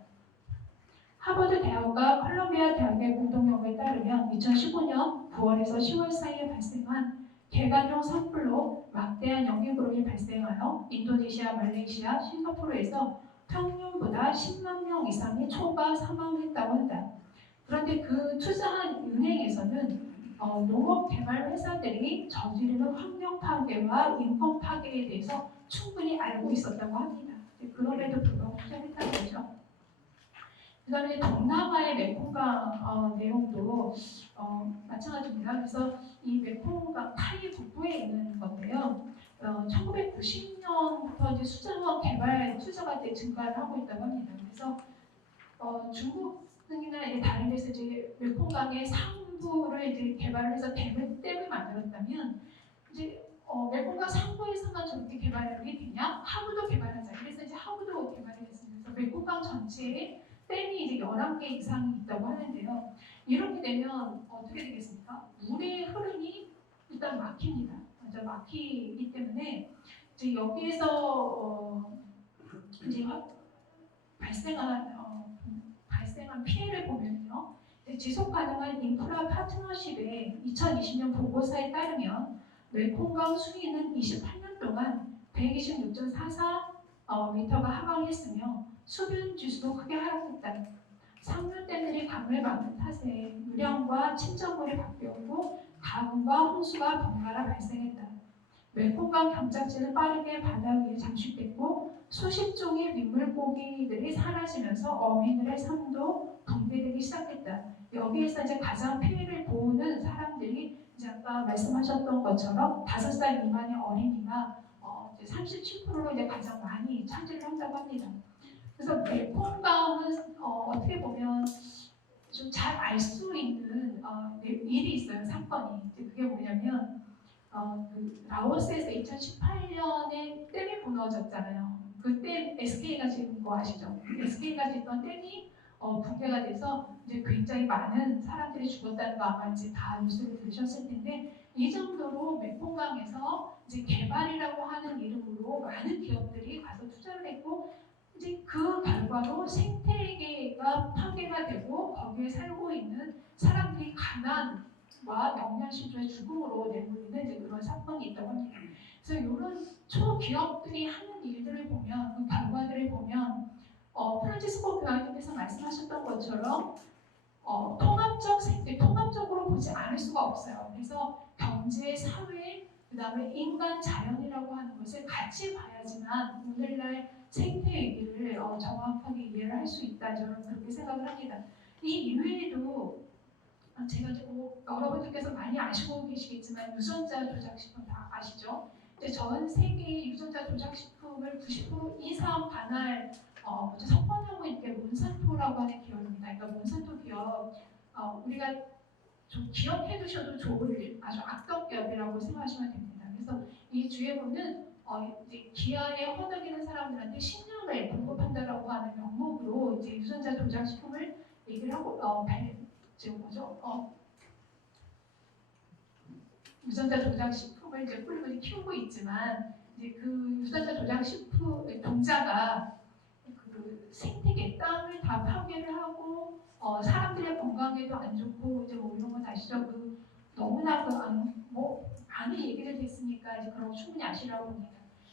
하버드 대학과 컬럼비아 대학의 공동연구에 따르면 2015년 9월에서 10월 사이에 발생한 개간용 산불로 막대한 영유구름이 발생하여 인도네시아, 말레이시아, 싱가포르에서 평균보다 10만 명 이상이 초과 사망했다고 한다. 그런데 그 투자한 은행에서는 농업 개발 회사들이 저지르는 환경 파괴와 인권 파괴에 대해서 충분히 알고 있었다고 합니다. 그럼에도 불구하고 투자했다는 거죠. 그 다음에 동남아의 메콩강 내용도 마찬가지입니다. 그래서 이 메콩강 타이 북부에 있는 건데요. 1990년부터 이제 수자원 개발 투자가 증가를 하고 있다고 합니다. 그래서 중국 등이나 다른 데서 이제 메콩강의 상부를 이제 개발을 해서 댐을 만들었다면 이제 메콩강 상부에서만 저렇게 개발이 되냐? 하부도 개발하자. 그래서 이제 하부도 개발이 됐습니다. 그래서 메콩강 전체에 댐이 이제 11개 이상이 있다고 하는데요. 이렇게 되면 어떻게 되겠습니까? 물의 흐름이 일단 막힙니다. 먼저 막히기 때문에 이제 여기에서 이제 발생한 피해를 보면요. 지속 가능한 인프라 파트너십의 2020년 보고서에 따르면 메콩강 수위는 28년 동안 126.44m가 하강했으며 수변 지수도 크게 하락했다. 상류댐들이 강을 막는 탓에 유량과 침전물이 바뀌었고 가뭄과 홍수가 번갈아 발생했다. 메콩강 경작지는 빠르게 바다 위에 잠식됐고 수십 종의 민물고기들이 사라지면서 어민들의 삶도 붕괴되기 시작했다. 여기에서 이제 가장 피해를 보는 사람들이 이제 아까 말씀하셨던 것처럼 5살 미만의 어린이가 이제 37%로 이제 가장 많이 차지를 한다고 합니다. 그래서 메콩강은 어떻게 보면 좀 잘 알 수 있는 일이 있어요. 사건이. 그게 뭐냐면 그 라오스에서 2018년에 댐이 무너졌잖아요. 그 댐 SK가 지은 거 아시죠? SK가 짓던 댐이 붕괴가 돼서 이제 굉장히 많은 사람들이 죽었다는 거 아마 이제 다 뉴스를 들으셨을 텐데 이 정도로 메콩강에서 이제 개발이라고 하는 이름으로 많은 기업들이 가서 투자를 했고 이제 그 결과로 생태계가 파괴가 되고 거기에 살고 있는 사람들이 가난과 영양실조의 죽음으로 내몰리는 이제 그런 사건이 있다고 합니다. 그래서 이런 초기업들이 하는 일들을 보면 그 결과들을 보면 프란치스코 교황님께서 말씀하셨던 것처럼 통합적으로 보지 않을 수가 없어요. 그래서 경제, 사회, 그 다음에 인간, 자연이라고 하는 것을 같이 봐야지만 오늘날 생태 위기를 정확하게 이해를 할 수 있다. 저는 그렇게 생각을 합니다. 이 이외에도 제가 뭐 여러분들께서 많이 아시고 계시겠지만 유전자 조작식품 다 아시죠? 전 세계의 유전자 조작식품을 90% 이상 반할 석권하고 있는 게 몬산토라고 하는 기업입니다. 그러니까 몬산토 기업 우리가 좀 기억해 두셔도 좋을 아주 악덕 기업이라고 생각하시면 됩니다. 그래서 이 주예문은 이제 기아에 허덕이는 사람들한테 식량을 공급한다라고 하는 명목으로 이제 유전자 조작식품을 얘기를 하고 지금 뭐죠? 유전자 조작식품을 이제 꾸준히 키우고 있지만 이제 그 유전자 조작식품 동자가 그 생태계 땅을 다 파괴를 하고 사람들의 건강에도 안 좋고 이제 뭐 이런 거 아시죠? 그 너무나 뭐 많은 얘기를 됐으니까 이제 그런 거 충분히 아시라고 합니다.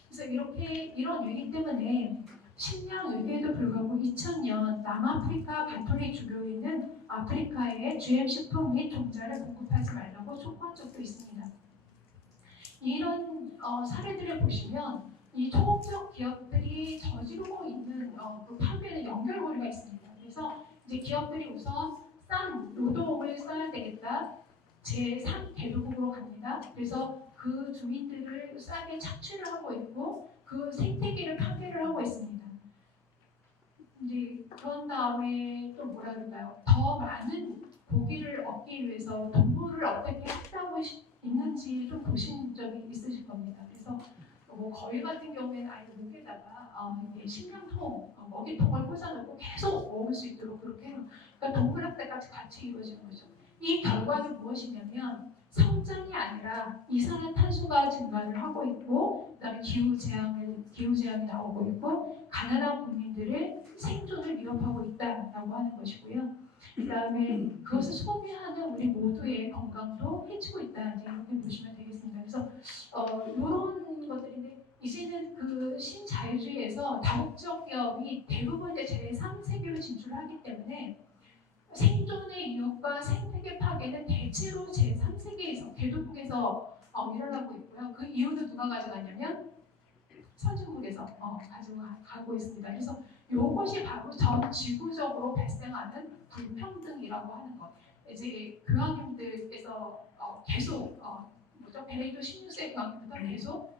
그래서 이런 얘기 때문에 식량 위기에도 불구하고 2000년 남아프리카 바토리 주교에 있는 아프리카에 GM 식품 및 종자를 공급하지 말라고 촉구한 적도 있습니다. 이런 사례들을 보시면 이 초공적 기업들이 저지르고 있는 그 파괴는 연결고리가 있습니다. 그래서 이제 기업들이 우선 싼 노동을 써야 되겠다. 제3 대도국으로 갑니다. 그래서 그 주민들을 싸게 착취를 하고 있고 그 생태계를 파괴를 하고 있습니다. 이제 그런 다음에 또 뭐라 그럴까요? 더 많은 고기를 얻기 위해서 동물을 어떻게 학대하고 있는지 좀 보신 적이 있으실 겁니다. 그래서 뭐 거위 같은 경우에는 아예 목에다가 식량통, 먹이통을 꽂아놓고 계속 먹을 수 있도록 그렇게 해요. 그러니까 동물 학대까지 같이 이루어지는 거죠. 이 결과는 무엇이냐면 성장이 아니라 이산화탄소가 증가를 하고 있고, 그다음에 기후재앙이 나오고 있고, 가난한 국민들의 생존을 위협하고 있다라고 하는 것이고요. 그다음에 그것을 소비하는 우리 모두의 건강도 해치고 있다. 이렇게 보시면 되겠습니다. 그래서 이런 것들인데 이제는 그 신자유주의에서 다국적 기업이 대부분 이제 제3세계로 진출하기 때문에 생존의 위협과 생태계 파괴는 대체로 제3세계에서 대도국에서 일어나고 있고요. 그 이유는 누가 가져가냐면 선진국에서 가지고 있습니다. 그래서 이것이 바로 전 지구적으로 발생하는 불평등이라고 하는 것. 이제 교황님들께서 계속 베네딕토 16세 교황님부터 계속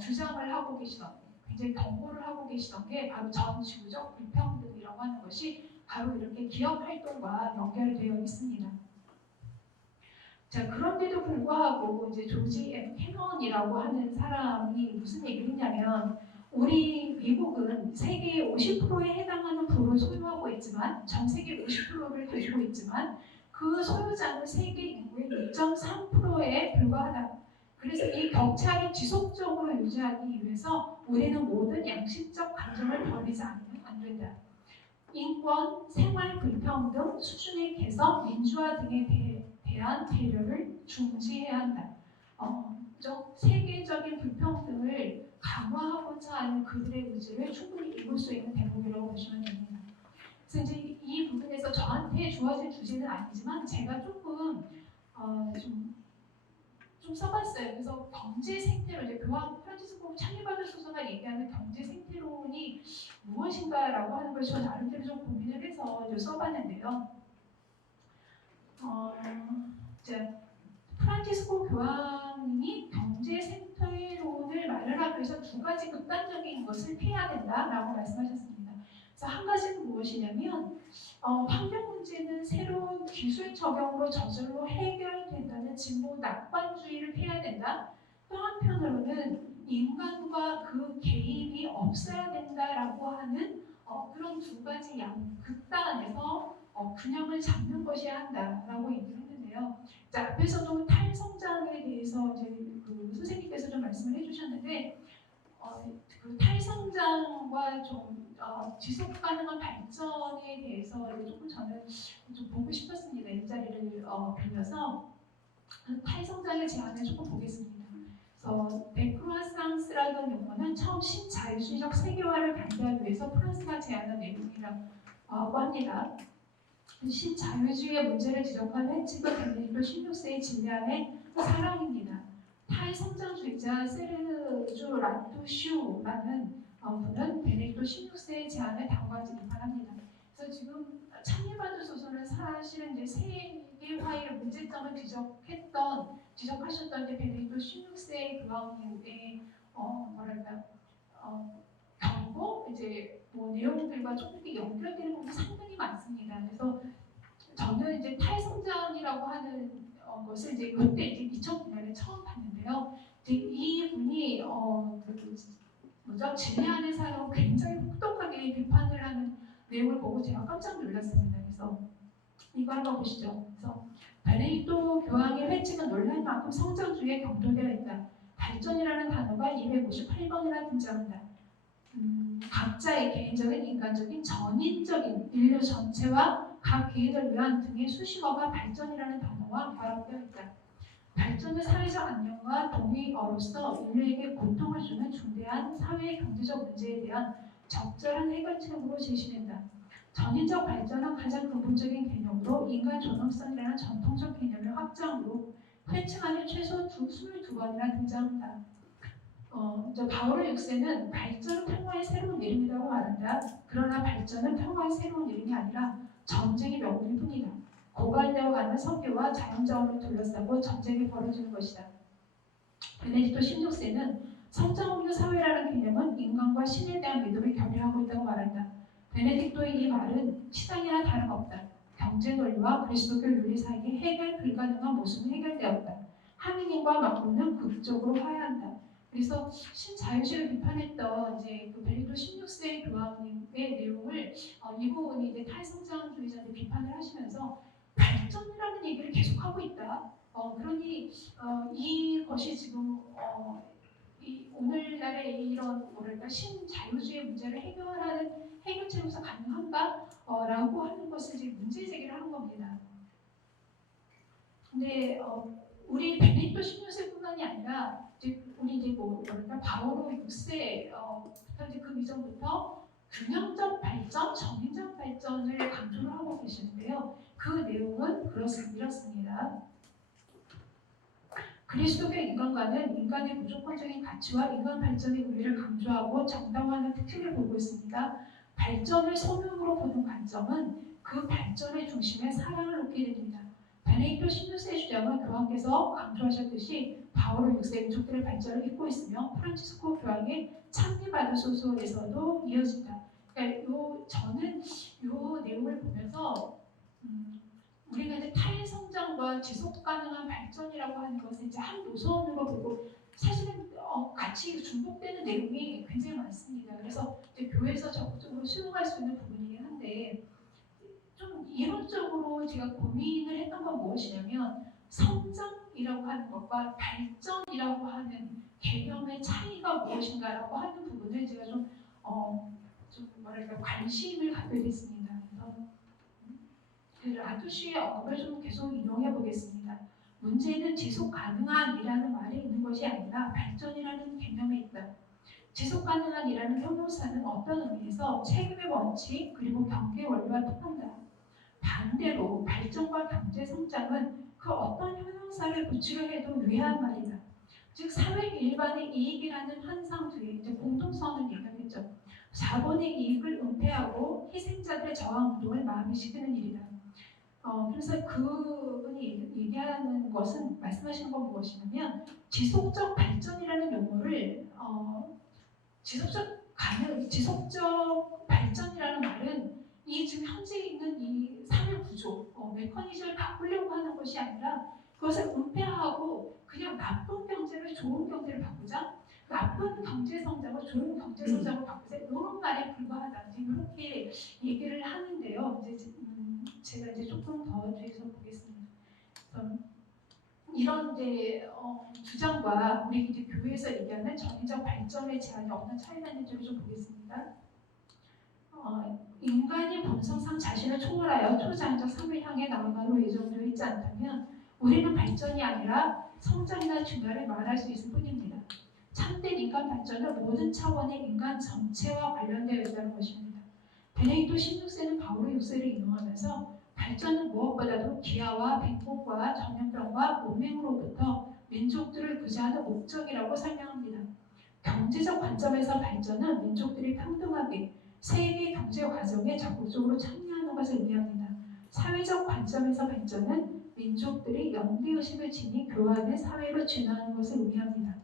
주장을 하고 계시던, 굉장히 경고를 하고 계시던 게 바로 전 지구적 불평등이라고 하는 것이 바로 이렇게 기업 활동과 연결되어 있습니다. 자, 그런데도 불구하고 이제 조지 M. 캐넌이라고 하는 사람이 무슨 얘기를 했냐면 우리 미국은 세계의 50%에 해당하는 부를 소유하고 있지만 전 세계 50%를 가지고 있지만 그 소유자는 세계 인구의 6.3%에 불과하다. 그래서 이 격차를 지속적으로 유지하기 위해서 우리는 모든 양식적 감정을 버리지 않으면 안 된다. 인권, 생활 불평등, 수준의 개선, 민주화 등에 대한 배려를 중지해야 한다. 세계적인 불평등을 강화하고자 하는 그들의 의지를 충분히 이룰 수 있는 대목이라고 보시면 됩니다. 그래서 이제 이 부분에서 저한테 주어진 주제는 아니지만 제가 조금 좀 써봤어요. 그래서 경제 생태론, 이제 교황 프란치스코 찰리바드 소서가 얘기하는 경제 생태론이 무엇인가라고 하는 걸 저 나름대로 좀 고민을 해서 이제 써봤는데요. 이제 프란치스코 교황이 경제 생태론을 마련하기 위해서 두 가지 극단적인 것을 피해야 된다라고 말씀하셨습니다. 그래서 한 가지는 무엇이냐면 환경 문제는 새로운 기술 적용으로 저절로 해결된다는 진보 낙관주의를 피해야 된다. 또 한편으로는 인간과 그 개입이 없어야 된다라고 하는 그런 두 가지 극단에서 균형을 잡는 것이야 한다라고 얘기를 했는데요. 자, 앞에서도 탈성장에 대해서 이제 그 선생님께서 좀 말씀을 해주셨는데 그 탈성장과 좀 지속 가능한 발전에 대해서 조금 저는 좀 보고 싶었습니다. 이 자리를 빌려서 탈성장의 제안을 조금 보겠습니다. 그래서 데크로아상스라는 용어는 처음 신자유주의적 세계화를 반대하기 위해서 프랑스가 제안한 내용이라고 합니다. 신자유주의의 문제를 지적한 헨치가 베네딕토 16세의 진리안의 사랑입니다. 탈성장주의자 세르주 라투슈라는 분은 베네딕토 16세의 제안을 다음과 같이 비판합니다. 그래서 지금 창의받으소서는 사실은 이제 세계화의 문제점을 지적하셨던 이제 베네딕토 16세 교황님의 뭐랄까 경고 이제 뭐 내용들과 조금 연결되는 부분이 상당히 많습니다. 그래서 저는 이제 탈성장이라고 하는 것을 이제 그때 이제 2009년에 처음 봤는데요. 이제 이분이 진리하는 사람을 굉장히 혹독하게 비판을 하는 내용을 보고 제가 깜짝 놀랐습니다. 그래서 이거 한번 보시죠. 그래서 베네딕토 교황의 회칙은 놀랄 만큼 성장주의에 경도되어 있다. 발전이라는 단어가 258번이나 등장한다. 각자의 개인적인 인간적인 전인적인 인류 전체와 각 개인을 위한 등의 수식어가 발전이라는 단어와 결합되어 있다. 발전은 사회적 안녕과 동의어로서 인류에게 고통을 주는 중대한 사회 경제적 문제에 대한 적절한 해결책으로 제시된다. 전인적 발전은 가장 근본적인 개념으로 인간 존엄성이라는 전통적 개념을 확장으로 회칙 안에 최소 22번이나 등장한다. 바울의 6세는 발전은 평화의 새로운 이름이라고 말한다. 그러나 발전은 평화의 새로운 이름이 아니라 전쟁의 명분일 뿐이다. 고갈되어가는 석유와 자연자원을 둘러싸고 전쟁이 벌어지는 것이다. 베네딕토 16세는 성장 없는 사회라는 개념은 인간과 신에 대한 믿음을 결여하고 있다고 말한다. 베네딕토의 이 말은 시장이나 다름없다. 경제 논리와 그리스도교 윤리 사이에 해결 불가능한 모순은 해결되었다. 하느님과 막론은 극적으로 화해한다. 그래서 신자유주의를 비판했던 이제 그 베네딕토 16세 교황님의 내용을 이 부분이 이제 탈성장주의자들 비판을 하시면서 발전이라는 얘기를 계속하고 있다. 그러니 이것이 지금 이 오늘날의 이런 뭐랄까 신자유주의 문제를 해결하는 해결책으로서 가능한가? 라고 하는 것을 이제 문제 제기를 하는 겁니다. 근데 우리 베네딕토 16세뿐만이 아니라 우리 이제 뭐랄까 바오로 6세부터 이제 그 이전부터 균형적 발전, 정인적 발전을 강조를 하고 계시는데요. 그 내용은 이렇습니다. 그리스도교 인간관은 인간의 무조건적인 가치와 인간 발전의 의미를 강조하고 정당화하는 특징을 보고 있습니다. 발전을 소명으로 보는 관점은 그 발전의 중심에 사랑을 놓게 됩니다. 베네딕토 16세 주장은 교황께서 강조하셨듯이 바오로 6세 민족들의 발전을 잇고 있으며 프란치스코 교황의 창리받으소서에서도 이어진다. 그러니까 저는 이 내용을 보면서 우리가 이제 탈성장과 지속 가능한 발전이라고 하는 것을 이제 한 노선으로 보고 사실은 같이 중복되는 내용이 굉장히 많습니다. 그래서 이제 교회에서 적극적으로 수용할 수 있는 부분이긴 한데 좀 이론적으로 제가 고민을 했던 건 무엇이냐면 성장이라고 하는 것과 발전이라고 하는 개념의 차이가 무엇인가라고 하는 부분을 제가 좀 뭐랄까 관심을 갖게 됐습니다. 그래서 라투시의 언급을 좀 계속 인용해 보겠습니다. 문제는 지속 가능한이라는 말에 있는 것이 아니라 발전이라는 개념에 있다. 지속 가능한이라는 형용사는 어떤 의미에서 책임의 원칙 그리고 경계 원리와 통한다. 반대로 발전과 경제 성장은 그 어떤 형용사를 붙이려 해도 유해한 말이다. 즉 사회 일반의 이익이라는 환상 뒤에 이제 공동성을 얘기하겠죠. 자본의 이익을 은폐하고 희생자들의 저항 운동을 마비시키는 일이다. 그래서 그분이 얘기하는 것은 말씀하시는 건 무엇이냐면 지속적 발전이라는 용어를 지속적 발전이라는 말은 이 지금 현재 있는 이 사회 구조, 메커니즘을 바꾸려고 하는 것이 아니라 그것을 은폐하고 그냥 나쁜 경제를 좋은 경제를 바꾸자, 나쁜 경제 성장을 좋은 경제 성장으로 바꾸자 이런 말에 불과하다. 이렇게 얘기를 하는데요. 이제 제가 이제 조금 더 뒤에서 보겠습니다. 이런 이제 주장과 우리 이제 교회에서 얘기하는 전인적 발전의 제한이 어떤 차이가 있는지를 좀 보겠습니다. 인간이 본성상 자신을 초월하여 초자연적 삶을 향해 나아가로 예정되어 있지 않다면 우리는 발전이 아니라 성장이나 증가를 말할 수 있을 뿐입니다. 참된 인간 발전은 모든 차원의 인간 전체와 관련되어 있다는 것입니다. 베네딕토 16세는 바오로 6세를 인용하면서 발전은 무엇보다도 기아와 빈곤과 전염병과 문맹으로부터 민족들을 구제하는 목적이라고 설명합니다. 경제적 관점에서 발전은 민족들이 평등하게 세계 경제 과정에 적극적으로 참여하는 추구하는 것을 의미합니다. 사회적 관점에서 발전은 민족들이 연대의식을 지닌 교환의 사회로 진화하는 것을 의미합니다.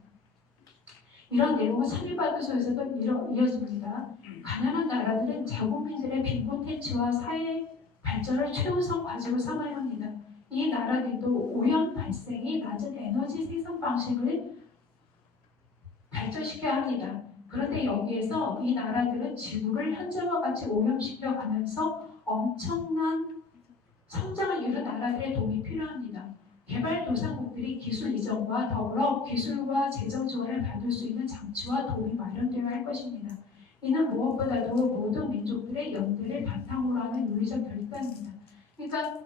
이런 내용은 사리바교서에서도 이어집니다. 가난한 나라들은 자국민들의 빈곤 퇴치와 사회 발전을 최우선 과제로 삼아야 합니다. 이 나라들도 오염 발생이 낮은 에너지 생산 방식을 발전시켜야 합니다. 그런데 여기에서 이 나라들은 지구를 현재와 같이 오염시켜 가면서 엄청난 성장을 이룬 나라들의 도움이 필요합니다. 개발도상국들이 기술 이전과 더불어 기술과 재정 지원을 받을 수 있는 장치와 도움이 마련되어야 할 것입니다. 이는 무엇보다도 모든 민족들의 연대를 바탕으로 하는 윤리적 결단입니다. 그러니까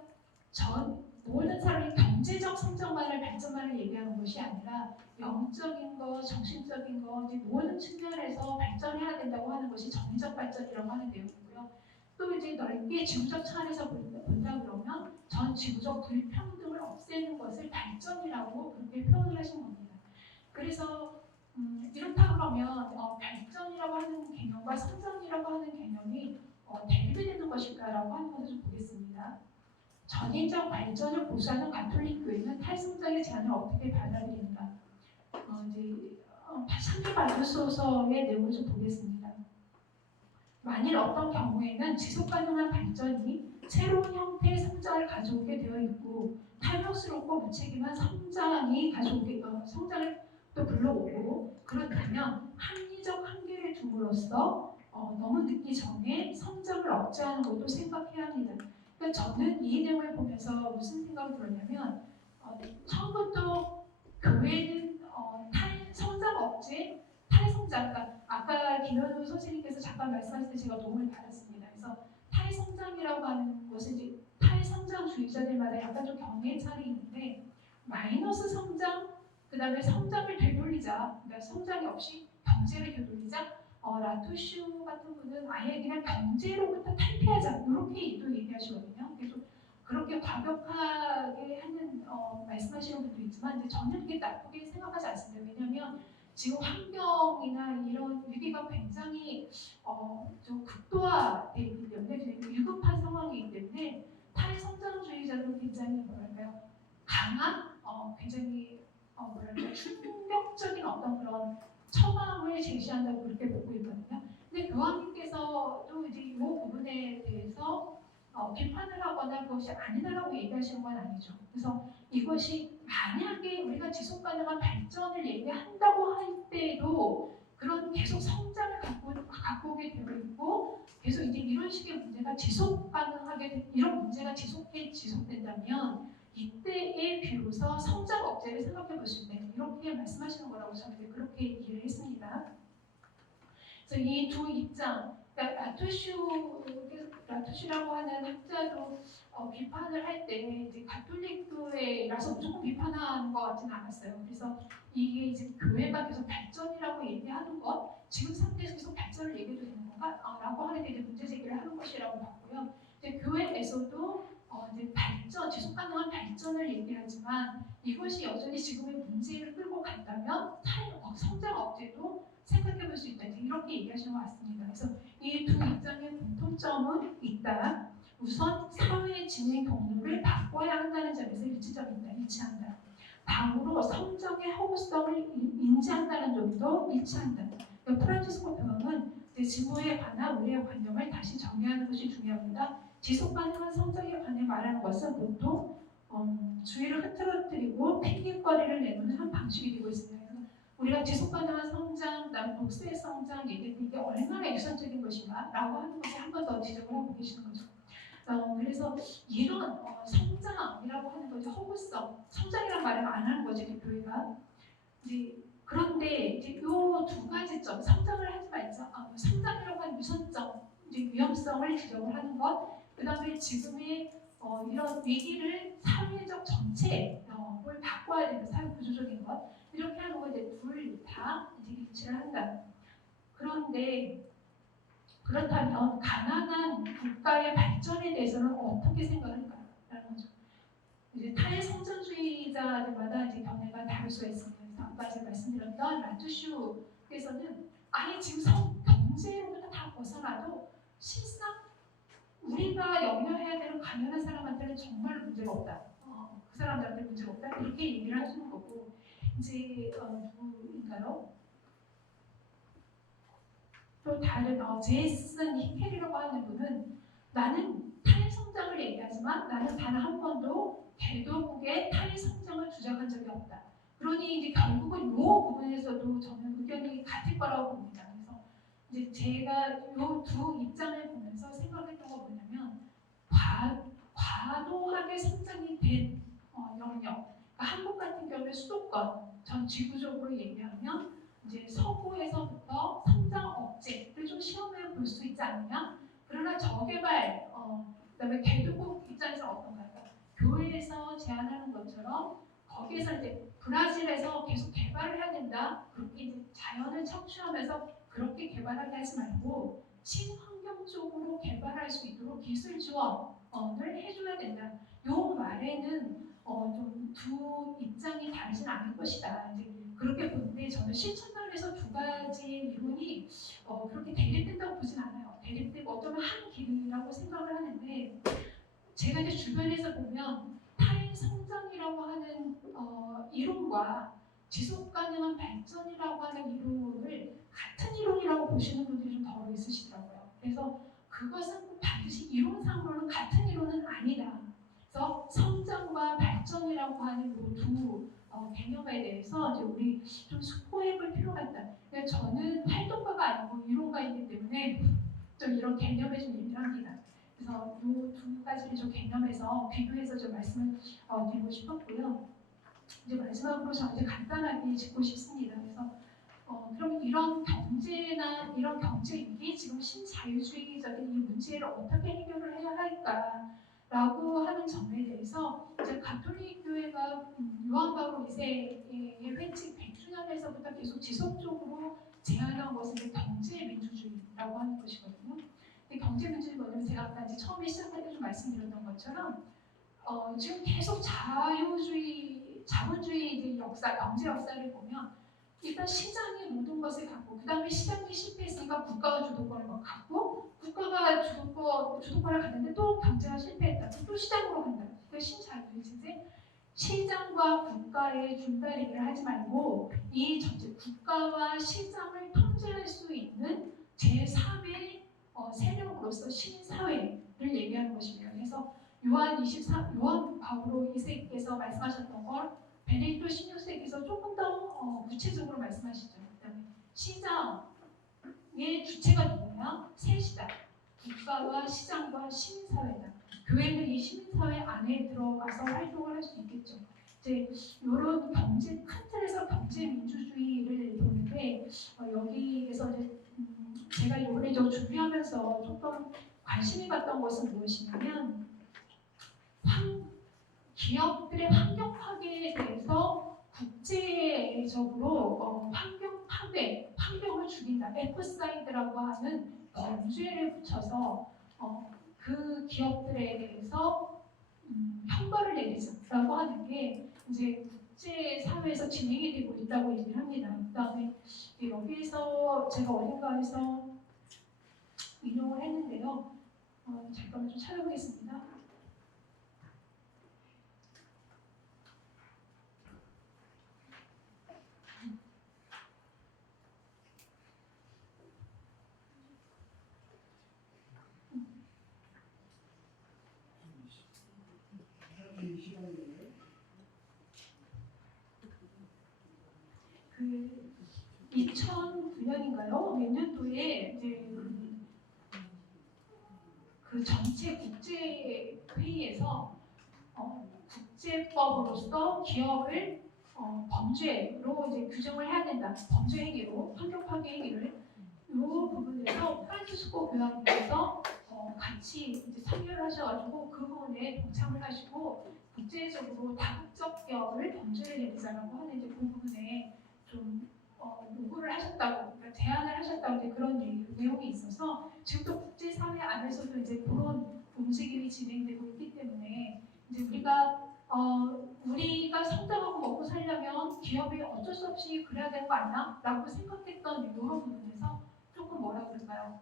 모든 사람이 경제적 성장만을 발전만을 얘기하는 것이 아니라 영적인 것, 정신적인 것, 이제 모든 측면에서 발전해야 된다고 하는 것이 정의적 발전이라고 하는 내용이고요. 또 이제 넓게 지구적 차원에서 본다 그러면 전 지구적 불평등을 없애는 것을 발전이라고 그렇게 표현을 하신 겁니다. 그래서 이렇다 그러면 발전이라고 하는 개념과 성장이라고 하는 개념이 대립이 되는 것일까라고 하는 것을 좀 보겠습니다. 전인적 발전을 고수하는 가톨릭 교회는 탈성장의 제안을 어떻게 받아들인가? 이제 3일 바교소서의 내용을 좀 보겠습니다. 만일 어떤 경우에는 지속가능한 발전이 새로운 형태의 성장을 가져오게 되어 있고 탐욕스럽고 무책임한 성장을 또 불러오고 그렇다면 합리적 한계를 둠으로써 너무 늦기 전에 성장을 억제하는 것도 생각해야 합니다. 그러니까 저는 이 내용을 보면서 무슨 생각이 들었냐면 처음부터 교회는 성장 억제, 탈성장, 그러니까 아까 김현우 선생님께서 잠깐 말씀하실 때 제가 도움을 받았습니다. 그래서 탈성장이라고 하는 것은 이제 탈성장주의자들마다 약간 좀 경계의 차이 있는데 마이너스 성장, 그 다음에 성장을 되돌리자, 그러니까 성장이 없이 경제를 되돌리자, 라투슈 같은 분은 아예 그냥 경제로부터 탈피하자 이렇게 또 얘기하시거든요. 그래서 그렇게 과격하게 하는 말씀하시는 분도 있지만 이제 저는 그렇게 나쁘게 생각하지 않습니다. 왜냐하면 지금 환경이나 이런 위기가 굉장히 좀 극도화되어 있기 때문에 위급한 상황이기 때문에 탈성장주의자들은 굉장히 뭐랄까요 강한 굉장히 충격적인 어떤 그런 처방을 제시한다고 그렇게 보고 있거든요. 근데 교황님께서도 이제 이 부분에 대해서 비판을 하거나 그것이 아니다라고 얘기하시는 건 아니죠. 그래서 이것이 만약에 우리가 지속 가능한 발전을 얘기한다고 할 때도 그런 계속 성장을 갖고 오게 되어 있고 계속 이제 이런 식의 문제가 지속 가능하게 이런 문제가 지속된다면 이때에 비로소 성장 억제를 생각해 볼 수 있다. 이렇게 말씀하시는 거라고 저는 그렇게 이해를 했습니다. 그래서 이 두 입장, 그러니까 라투슈라고 하는 학자도 비판을 할 때 이제 가톨릭 교회라서 무조건 비판하는 것 같지는 않았어요. 그래서 이게 이제 교회가 계속 발전이라고 얘기하는 것, 지금 상태에서 계속 발전을 얘기해도 되는 건가? 라고 하는 게 이제 문제 제기를 하는 것이라고 봤고요. 이제 교회에서도 이제 발전, 지속 가능한 발전을 얘기하지만 이것이 여전히 지금의 문제를 끌고 간다면 성장 억제도 생각해 볼 수 있다. 이렇게 얘기하시는 것 같습니다. 그래서 이 두 입장의 공통점은 있다. 우선 사회의 진행 경로를 바꿔야 한다는 점에서 일치한다. 다음으로 성장의 허구성을 인지한다는 점도 일치한다. 프란치스코 교황은 진보에 관한 우리의 관념을 다시 정의하는 것이 중요합니다. 지속 가능한 성장에 관해 말하는 것은 보통 주의를 흐트러뜨리고 핑계거리를 내놓는 한 방식이 되고 있습니다. 우리가 지속 가능한 성장, 그다음 독서의 성장 얘기할 때 이게 얼마나 일상적인 것인가 라고 하는 것을 한 번 더 지적을 하고 계시는 거죠. 그래서 이런 성장이라고 하는 거죠. 허구성, 성장이라는 말을 안 하는 거죠. 교회가. 이제 그런데 이제 이 두 가지 점, 성장을 하지 말자, 성장이라고 하는 유선점, 이제 위험성을 지적을 하는 것, 그 다음에 지금의 이런 위기를 사회적 정책을 바꿔야 되는 사회 구조적인 것, 이렇게 하는 거 이제 둘 다 이제 일치를 한다. 그런데 그렇다면 가난한 국가의 발전에 대해서는 어떻게 생각할까라는 거죠. 이제 탈성장주의자들마다 이제 견해가 다를 수가 있습니다. 아까 제가 말씀드렸던 라투슈께서는 아예 지금 경제로부터 다 벗어나도 실상 우리가 염려해야 되는 가난한 사람한테는 정말 문제가 없다. 그 사람들한테 문제가 없다. 이렇게 얘기를 하시는 거고 이제 누구인가요? 또 다른 제이슨 히켈이라고 하는 분은 나는 탈성장을 얘기하지만 나는 단 한 번도 개도국의 탈성장을 주장한 적이 없다. 그러니 이제 결국은 이 부분에서도 저는 의견이 같을 거라고 봅니다. 그래서 이제 제가 이 두 입장을 보면서 생각했던 건 뭐냐면 과도하게 성장이 된 영역. 그러니까 한국 같은 경우에 수도권 전 지구적으로 얘기하면 이제 서부에서부터 성장 억제를 좀 시험해 볼 수 있지 않느냐? 그러나 저개발, 그다음에 개도국 입장에서 어떤가요? 교회에서 제안하는 것처럼 거기에서 이제 브라질에서 계속 개발을 해야 된다. 그렇게 이제 자연을 청취하면서 그렇게 개발하게 하지 말고 친환경적으로 개발할 수 있도록 기술 지원을 해줘야 된다. 요 말에는 좀 두 입장이 다르진 않을 것이다. 이제 그렇게 보는데 저는 실천론에서 두 가지의 이론이 그렇게 대립된다고 보진 않아요. 대립되고 어쩌면 한 길이라고 생각을 하는데 제가 이제 주변에서 보면 탈성장이라고 하는 이론과 지속 가능한 발전이라고 하는 이론을 같은 이론이라고 보시는 분들이 좀 더 있으시더라고요. 그래서 그것은 반드시 이론상으로는 같은 이론은 아니다. 그래서 성장과 발전이라고 하는 두 개념에 대해서 이제 우리 좀 숙고해볼 필요가 있다. 근데 저는 활동가가 아니고 이론가이기 때문에 좀 이런 개념에 좀 얘기를 합니다. 그래서 이 두 가지를 좀 개념해서 비교해서 좀 말씀을 드리고 싶었고요. 이제 마지막으로 저는 이제 간단하게 짚고 싶습니다. 그래서 그럼 이런 경제나 이런 경제 위기, 지금 신자유주의적인 이 문제를 어떻게 해결을 해야 할까라고 하는 점에 대해서 이제 가톨릭 교회가 요한 바울 2세의 회칙 100주년에서부터 계속 지속적으로 제안한 것은 이제 경제 민주주의라고 하는 것이거든요. 경제 민주주의 뭐냐면 제가 아까 이제 처음에 시작할 때 좀 말씀드렸던 것처럼 지금 계속 자본주의 이제 역사, 경제 역사를 보면 일단 시장이 모든 것을 갖고 그 다음에 시장이 실패했으니까 국가가 주도권을 갖고 국가가 주도권을 갖는데 또 경제가 실패했다. 또 시장으로 간다. 그게 신자유주의 체제. 시장과 국가의 줄다리기를 하지 말고 이 전체 국가와 시장을 통제할 수 있는 제3의 세력으로서 시민사회를 얘기하는 것입니다. 그래서 요한 바오로 2세께서 말씀하셨던 걸 베네딕토 16세기에서 조금 더 구체적으로 말씀하시죠. 그다음에 시장의 주체가 누구냐? 셋이다. 국가와 시장과 시민사회다. 교회는 이 시민사회 안에 들어가서 활동을 할 수 있겠죠. 이제 이런 큰 틀에서 경제 민주주의를 보는데 여기에서 이제 제가 이번에 좀 준비하면서 조금 관심이 갔던 것은 무엇이냐면 기업들의 환경 파괴에 대해서 국제적으로 환경 파괴, 환경을 죽인다, 에코사이드라고 하는 범죄를 붙여서 그 기업들에 대해서 형벌을 내리자라고 하는 게 이제 국제 사회에서 진행이 되고 있다고 얘기를 합니다. 그다음에 여기에서 제가 어딘가에서 인용을 했는데요. 잠깐만 좀 찾아보겠습니다. 그 2009년인가요? 몇 년도에 이제 그 전체 국제 회의에서 국제법으로서 기업을 범죄로 이제 규정을 해야 된다. 범죄 행위로 환경 파괴 행위를 이 부분에서 프란치스코 교황님께서 같이 이제 참여를 하셔가지고 그 부분에 동참을 하시고 국제적으로 다국적 기업을 범죄를 내리자라고 하는 이제 그 부분에 좀 요구를 하셨다고, 그러니까 제안을 하셨다고 이제 그런 내용이 있어서 지금도 국제사회 안에서도 이제 그런 움직임이 진행되고 있기 때문에 이제 우리가 성장하고 먹고 살려면 기업이 어쩔 수 없이 그래야 되는 거 아니야? 라고 생각했던 이런 부분에서 조금 뭐라 그럴까요?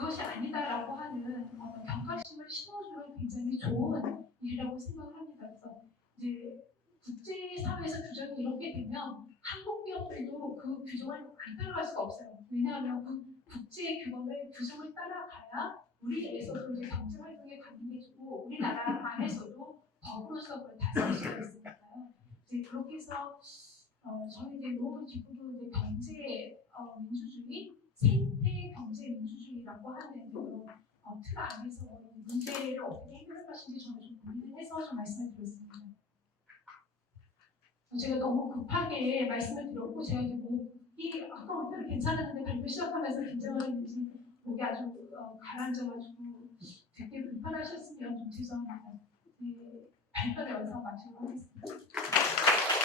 그것이 아니다라고 하는 어떤 경각심을 심어주는 굉장히 좋은 일이라고 생각을 합니다. 그래서 이제 국제사회에서 규정이 이렇게 되면 한국 기업들도 그 규정을 안 따라갈 수가 없어요. 왜냐하면 그 국제 규정을 따라가야 우리 내에서도 이제 경제 활동에 가능해지고 우리나라 안에서도 법으로서 그걸 다스릴 수가 있으니까요. 이제 그렇게 해서 저는 이제 너무 기쁘도 이제 경제 민주주의, 생태 경제 민주주의라고 하는 그런 틀 안에서 이 문제를 어떻게 해결할 것인지 저는 좀 고민을 해서 좀 말씀을 드렸습니다. 제가 너무 급하게 말씀을 드렸고 제가 이제 목이 아까 오늘 괜찮았는데 발표 시작하면서 긴장을 했는지 목이 아주 가라앉아가지고 되게 불편하셨으면 좀 죄송합니다. 발표를 여기서 마치도록 하겠습니다.